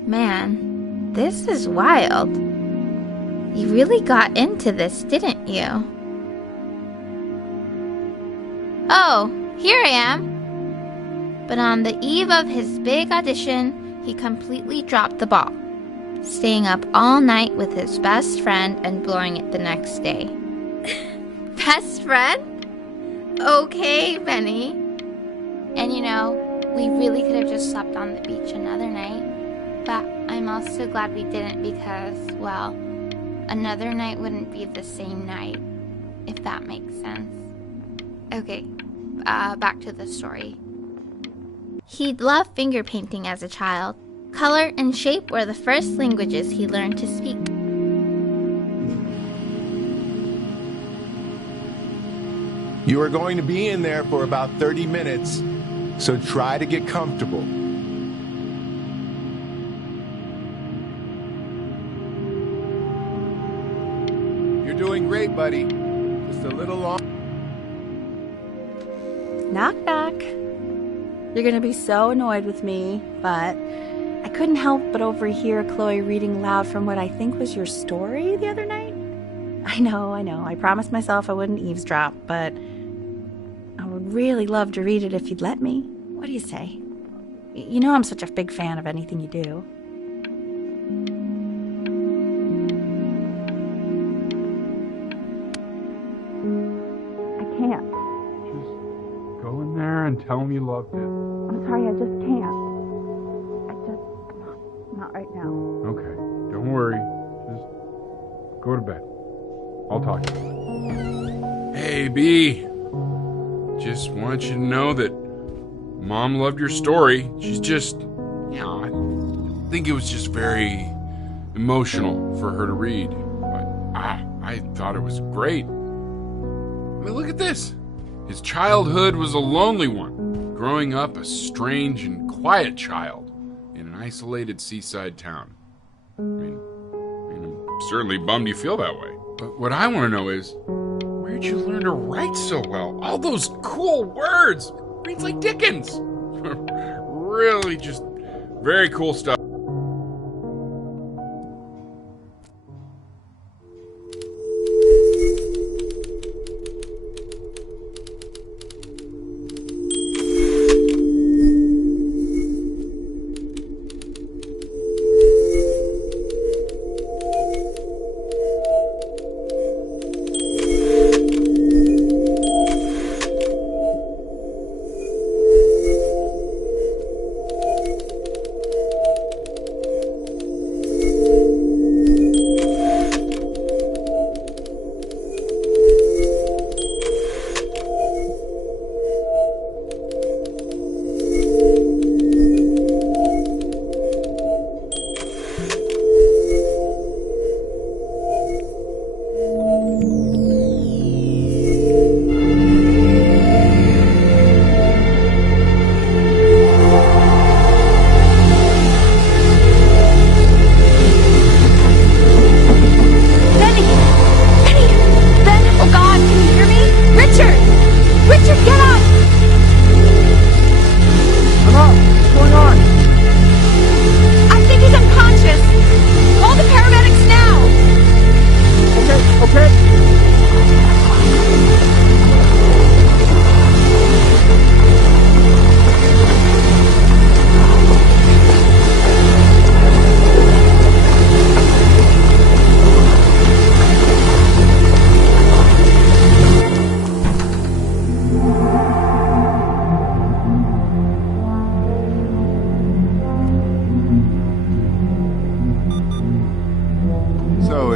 Man, this is wild. You really got into this, didn't you? Oh, here I am. But on the eve of his big audition, he completely dropped the ball, staying up all night with his best friend and blowing it the next day. Best friend? Okay, Benny. And you know, we really could have just slept on the beach another night. But I'm also glad we didn't because, well, another night wouldn't be the same night, if that makes sense. Okay, back to the story. He'd loved finger painting as a child. Color and shape were the first languages he learned to speak. You are going to be in there for about 30 minutes, so try to get comfortable. You're doing great, buddy. Just a little long. Knock, knock. You're gonna be so annoyed with me, but I couldn't help but overhear Chloe reading loud from what I think was your story the other night. I know. I promised myself I wouldn't eavesdrop, but I would really love to read it if you'd let me. What do you say? You know I'm such a big fan of anything you do. I can't. Go in there and tell him you loved it. I'm sorry, I just can't. Not right now. Okay, don't worry. Just go to bed. I'll talk to you. Hey, B. Just want you to know that Mom loved your story. She's just, I think it was just very emotional for her to read. But I thought it was great. I mean, look at this. His childhood was a lonely one, growing up a strange and quiet child in an isolated seaside town. I mean, I'm certainly bummed you feel that way. But what I want to know is, where'd you learn to write so well? All those cool words! Reads like Dickens! Really just very cool stuff.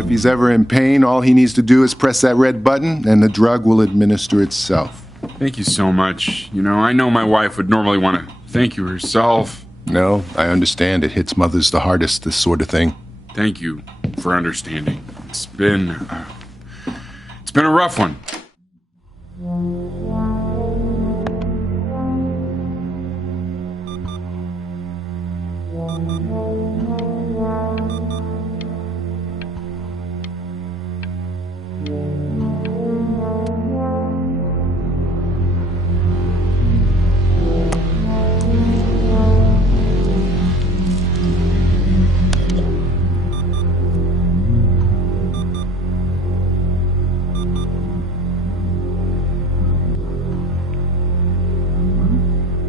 If he's ever in pain, all he needs to do is press that red button and the drug will administer itself. Thank you so much. You know, I know my wife would normally want to thank you herself. No, I understand. It hits mothers the hardest, this sort of thing. Thank you for understanding. It's been a rough one.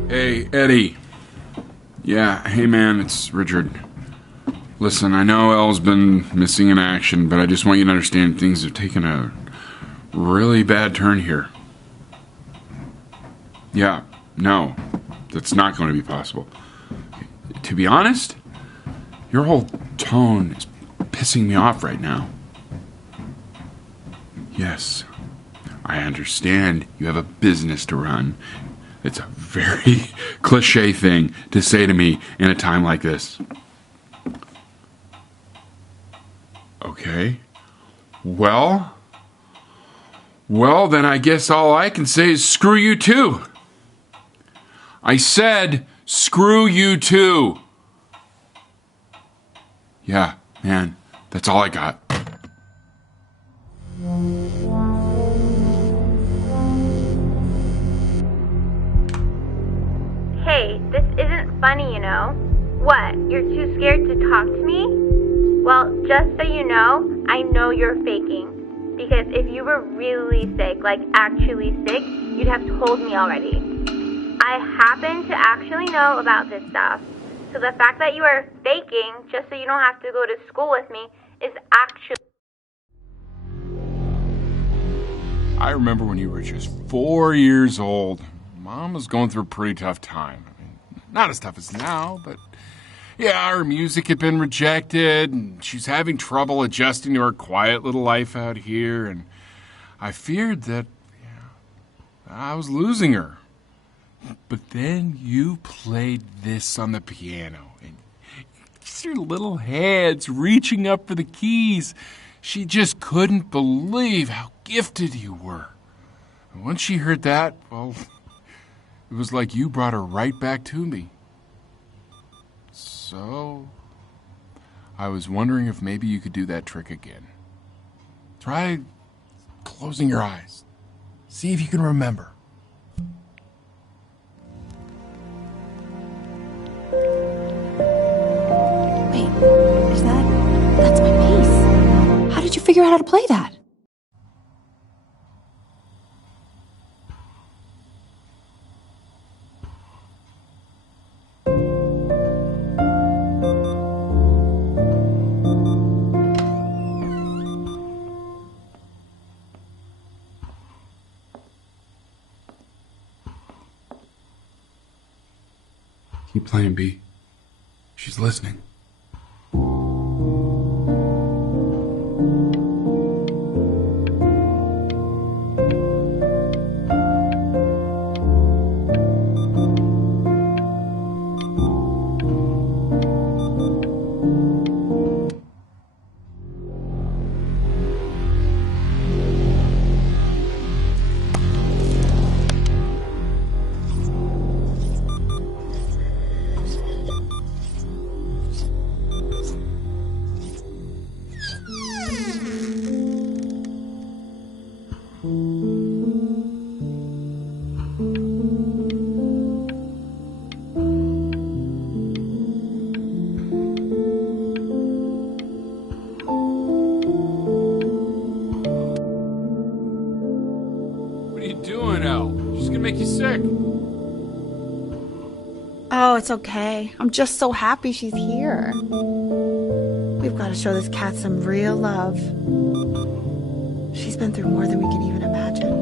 Hey, Eddie. Yeah, hey man, it's Richard. Listen, I know Elle's been missing in action, but I just want you to understand things have taken a really bad turn here. Yeah, no, that's not going to be possible. To be honest, your whole tone is pissing me off right now. Yes, I understand you have a business to run. It's a very cliche thing to say to me in a time like this. Okay. Well, then I guess all I can say is screw you too. I said screw you too. Yeah, man, that's all I got. Hey, this isn't funny, you know. What, you're too scared to talk to me? Well, just so you know, I know you're faking. Because if you were really sick, like actually sick, you'd have told me already. I happen to actually know about this stuff. So the fact that you are faking, just so you don't have to go to school with me, is actually... I remember when you were just 4 years old. Mom was going through a pretty tough time. I mean, not as tough as now, but yeah, her music had been rejected, and she's having trouble adjusting to her quiet little life out here, and I feared that I was losing her. But then you played this on the piano, and just your little hands reaching up for the keys. She just couldn't believe how gifted you were. And once she heard that, well, it was like you brought her right back to me. So, I was wondering if maybe you could do that trick again. Try closing your eyes. See if you can remember. Wait, that's my piece. How did you figure out how to play that? Keep playing, B. She's listening. What are you doing, Elle? She's gonna make you sick. Oh, it's okay. I'm just so happy she's here. We've got to show this cat some real love. She's been through more than we can even imagine.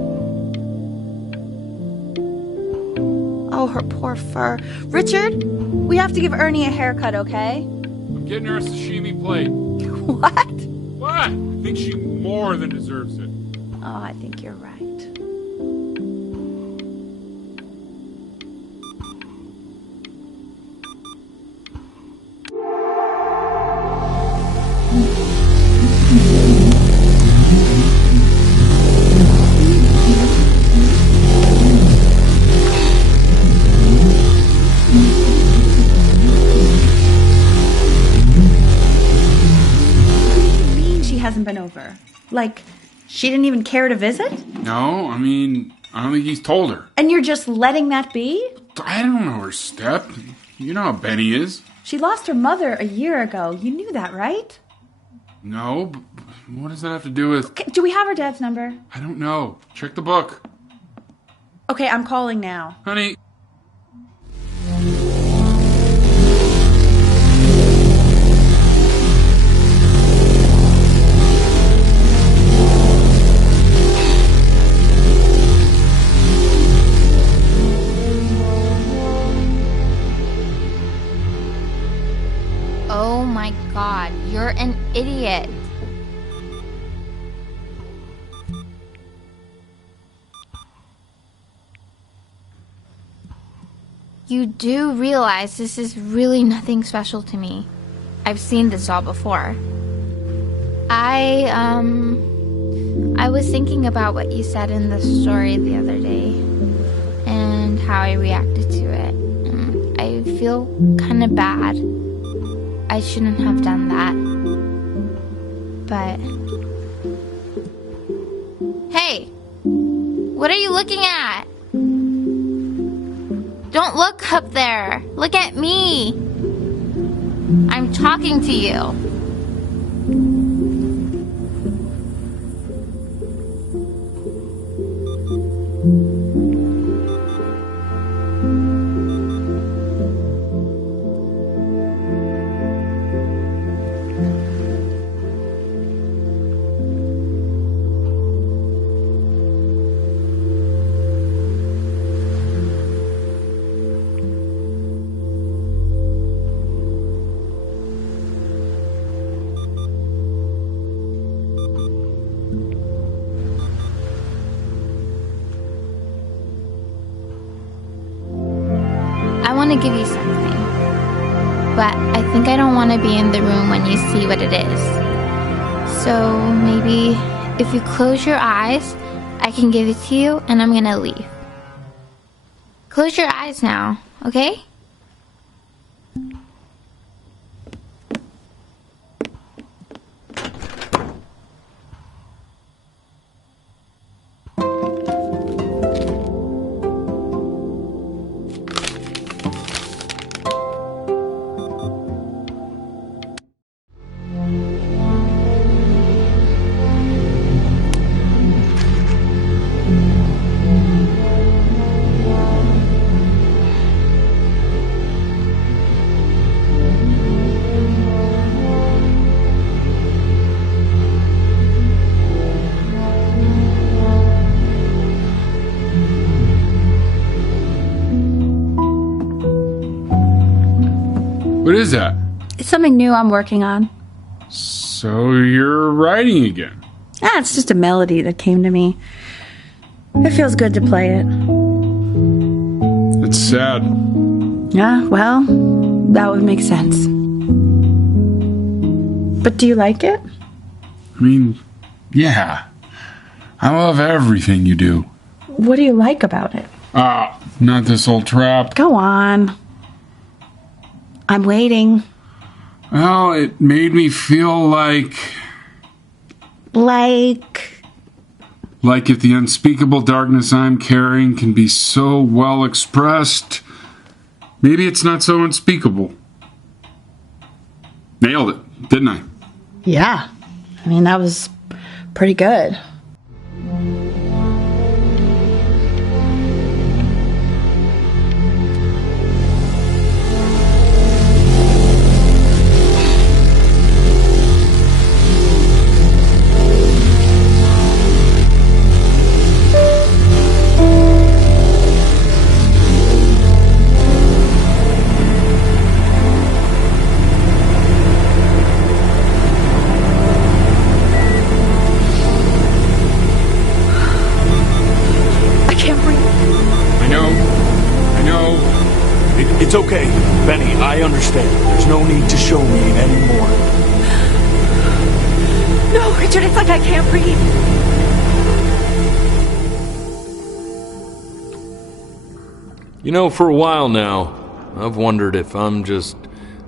Oh, her poor fur. Richard, we have to give Ernie a haircut, okay? I'm getting her a sashimi plate. What? What? I think she more than deserves it. Oh, I think you're right. Hasn't been over. Like, she didn't even care to visit? No, I mean, I don't think he's told her. And you're just letting that be? I don't know her step. You know how Benny is. She lost her mother a year ago. You knew that, right? No, but what does that have to do with... Okay, do we have her dad's number? I don't know. Check the book. Okay, I'm calling now. Honey... Oh my god, you're an idiot. You do realize this is really nothing special to me. I've seen this all before. I was thinking about what you said in the story the other day and how I reacted to it. I feel kind of bad. I shouldn't have done that. But... Hey! What are you looking at? Don't look up there! Look at me! I'm talking to you. I want to give you something, but I think I don't want to be in the room when you see what it is. So maybe if you close your eyes, I can give it to you and I'm gonna leave. Close your eyes now, okay? What is that? It's something new I'm working on. So you're writing again? It's just a melody that came to me. It feels good to play it. It's sad. Yeah, well, that would make sense. But do you like it? I mean, yeah. I love everything you do. What do you like about it? Not this old trap. Go on. I'm waiting. Well, it made me feel like... Like if the unspeakable darkness I'm carrying can be so well expressed, maybe it's not so unspeakable. Nailed it, didn't I? Yeah. I mean, that was pretty good. know. It's okay, Benny, I understand. There's no need to show me anymore. No, Richard, it's like I can't breathe. You know, for a while now, I've wondered if I'm just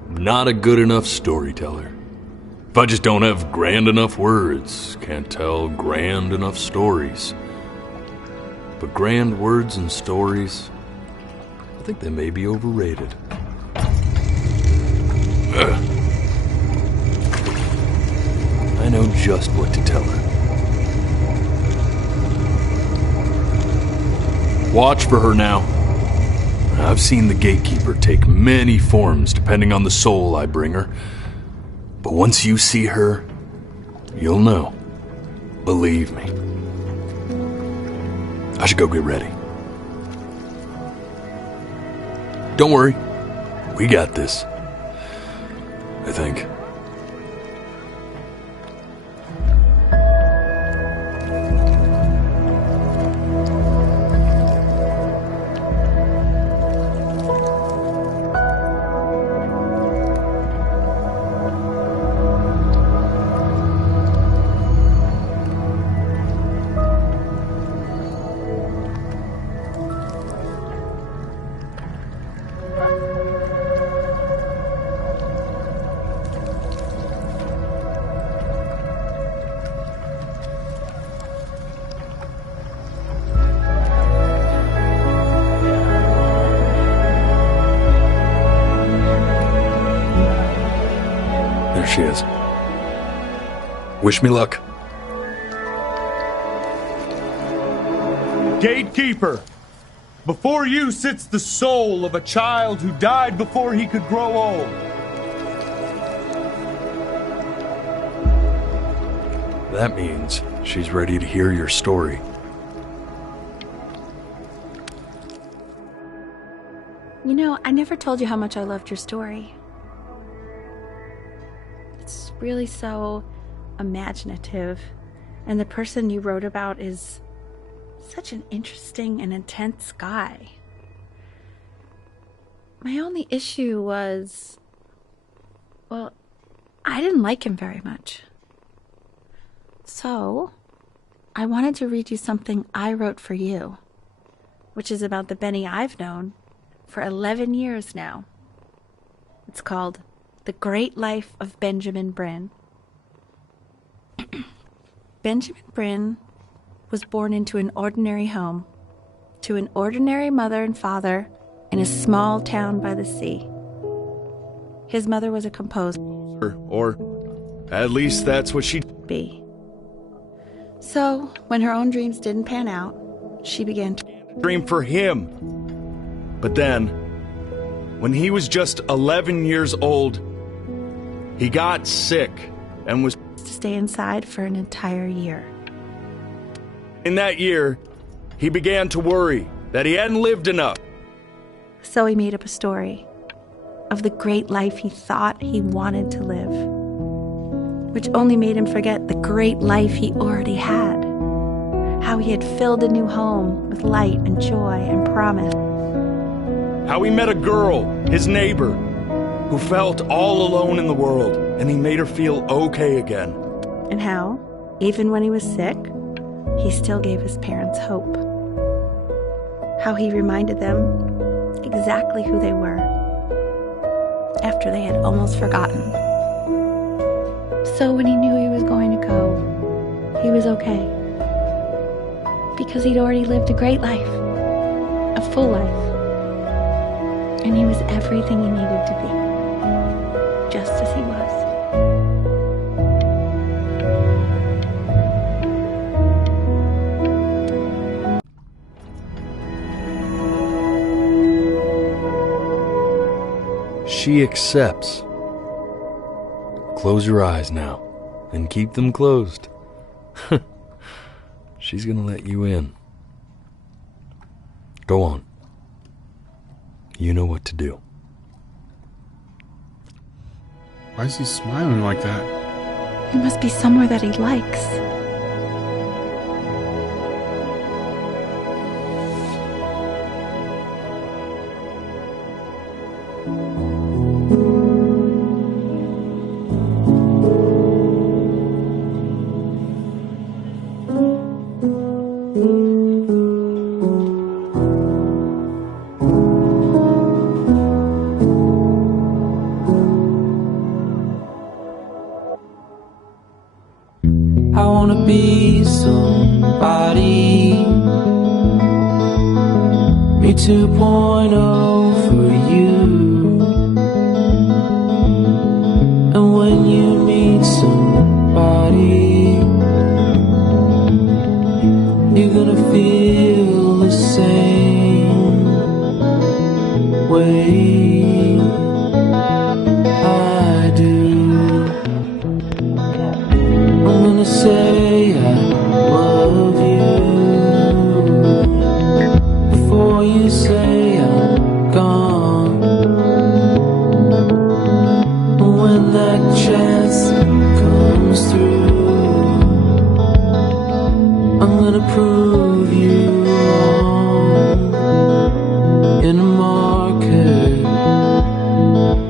not a good enough storyteller. If I just don't have grand enough words, can't tell grand enough stories. But grand words and stories, I think they may be overrated. I know just what to tell her. Watch for her now. I've seen the gatekeeper take many forms depending on the soul I bring her. But once you see her, you'll know. Believe me. I should go get ready. Don't worry. We got this. I think. There she is. Wish me luck. Gatekeeper, before you sits the soul of a child who died before he could grow old. That means she's ready to hear your story. You know, I never told you how much I loved your story. It's really so imaginative, and the person you wrote about is such an interesting and intense guy. My only issue was, well, I didn't like him very much. So, I wanted to read you something I wrote for you, which is about the Benny I've known for 11 years now. It's called The Great Life of Benjamin Bryn. Benjamin Bryn was born into an ordinary home, to an ordinary mother and father in a small town by the sea. His mother was a composer. Or at least that's what she'd be. So, when her own dreams didn't pan out, she began to dream for him. But then, when he was just 11 years old, he got sick and was to stay inside for an entire year. In that year, he began to worry that he hadn't lived enough. So he made up a story of the great life he thought he wanted to live, which only made him forget the great life he already had, how he had filled a new home with light and joy and promise. How he met a girl, his neighbor, who felt all alone in the world, and he made her feel okay again. And how, even when he was sick, he still gave his parents hope. How he reminded them exactly who they were after they had almost forgotten. So when he knew he was going to go, he was okay. Because he'd already lived a great life, a full life. And he was everything he needed to be, just as he was. She accepts. Close your eyes now, and keep them closed. She's gonna let you in. Go on. You know what to do. Why is he smiling like that? It must be somewhere that he likes. 2.0 for you. And when you meet somebody, you're gonna feel the same way I do. I'm gonna say I love you before you say I'm gone. When that chance comes through, I'm gonna prove you wrong. In a market,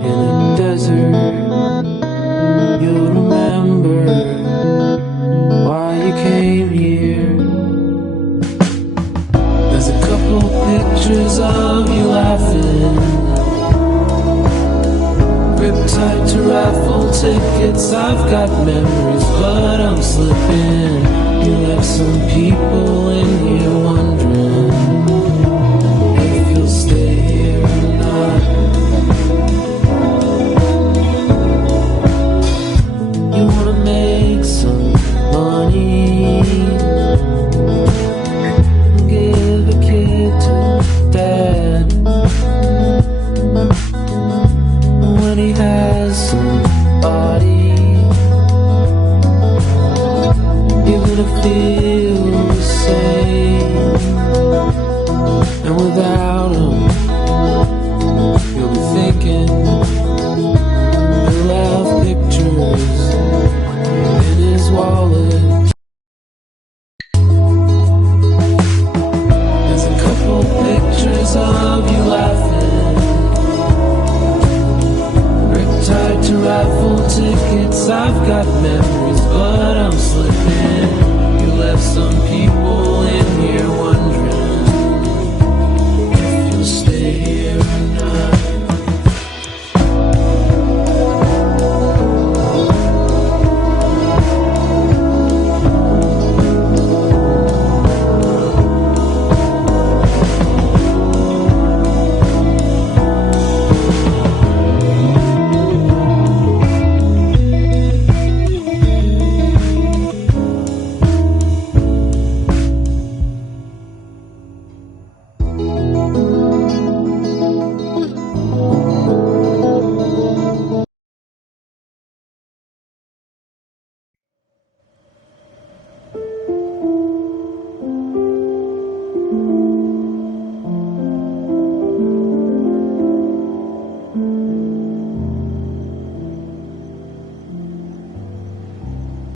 in a desert, you'll remember why you came here. There's a couple pictures of you laughing, gripped tight to raffle tickets. I've got memories, but I'm slipping. You left some people in here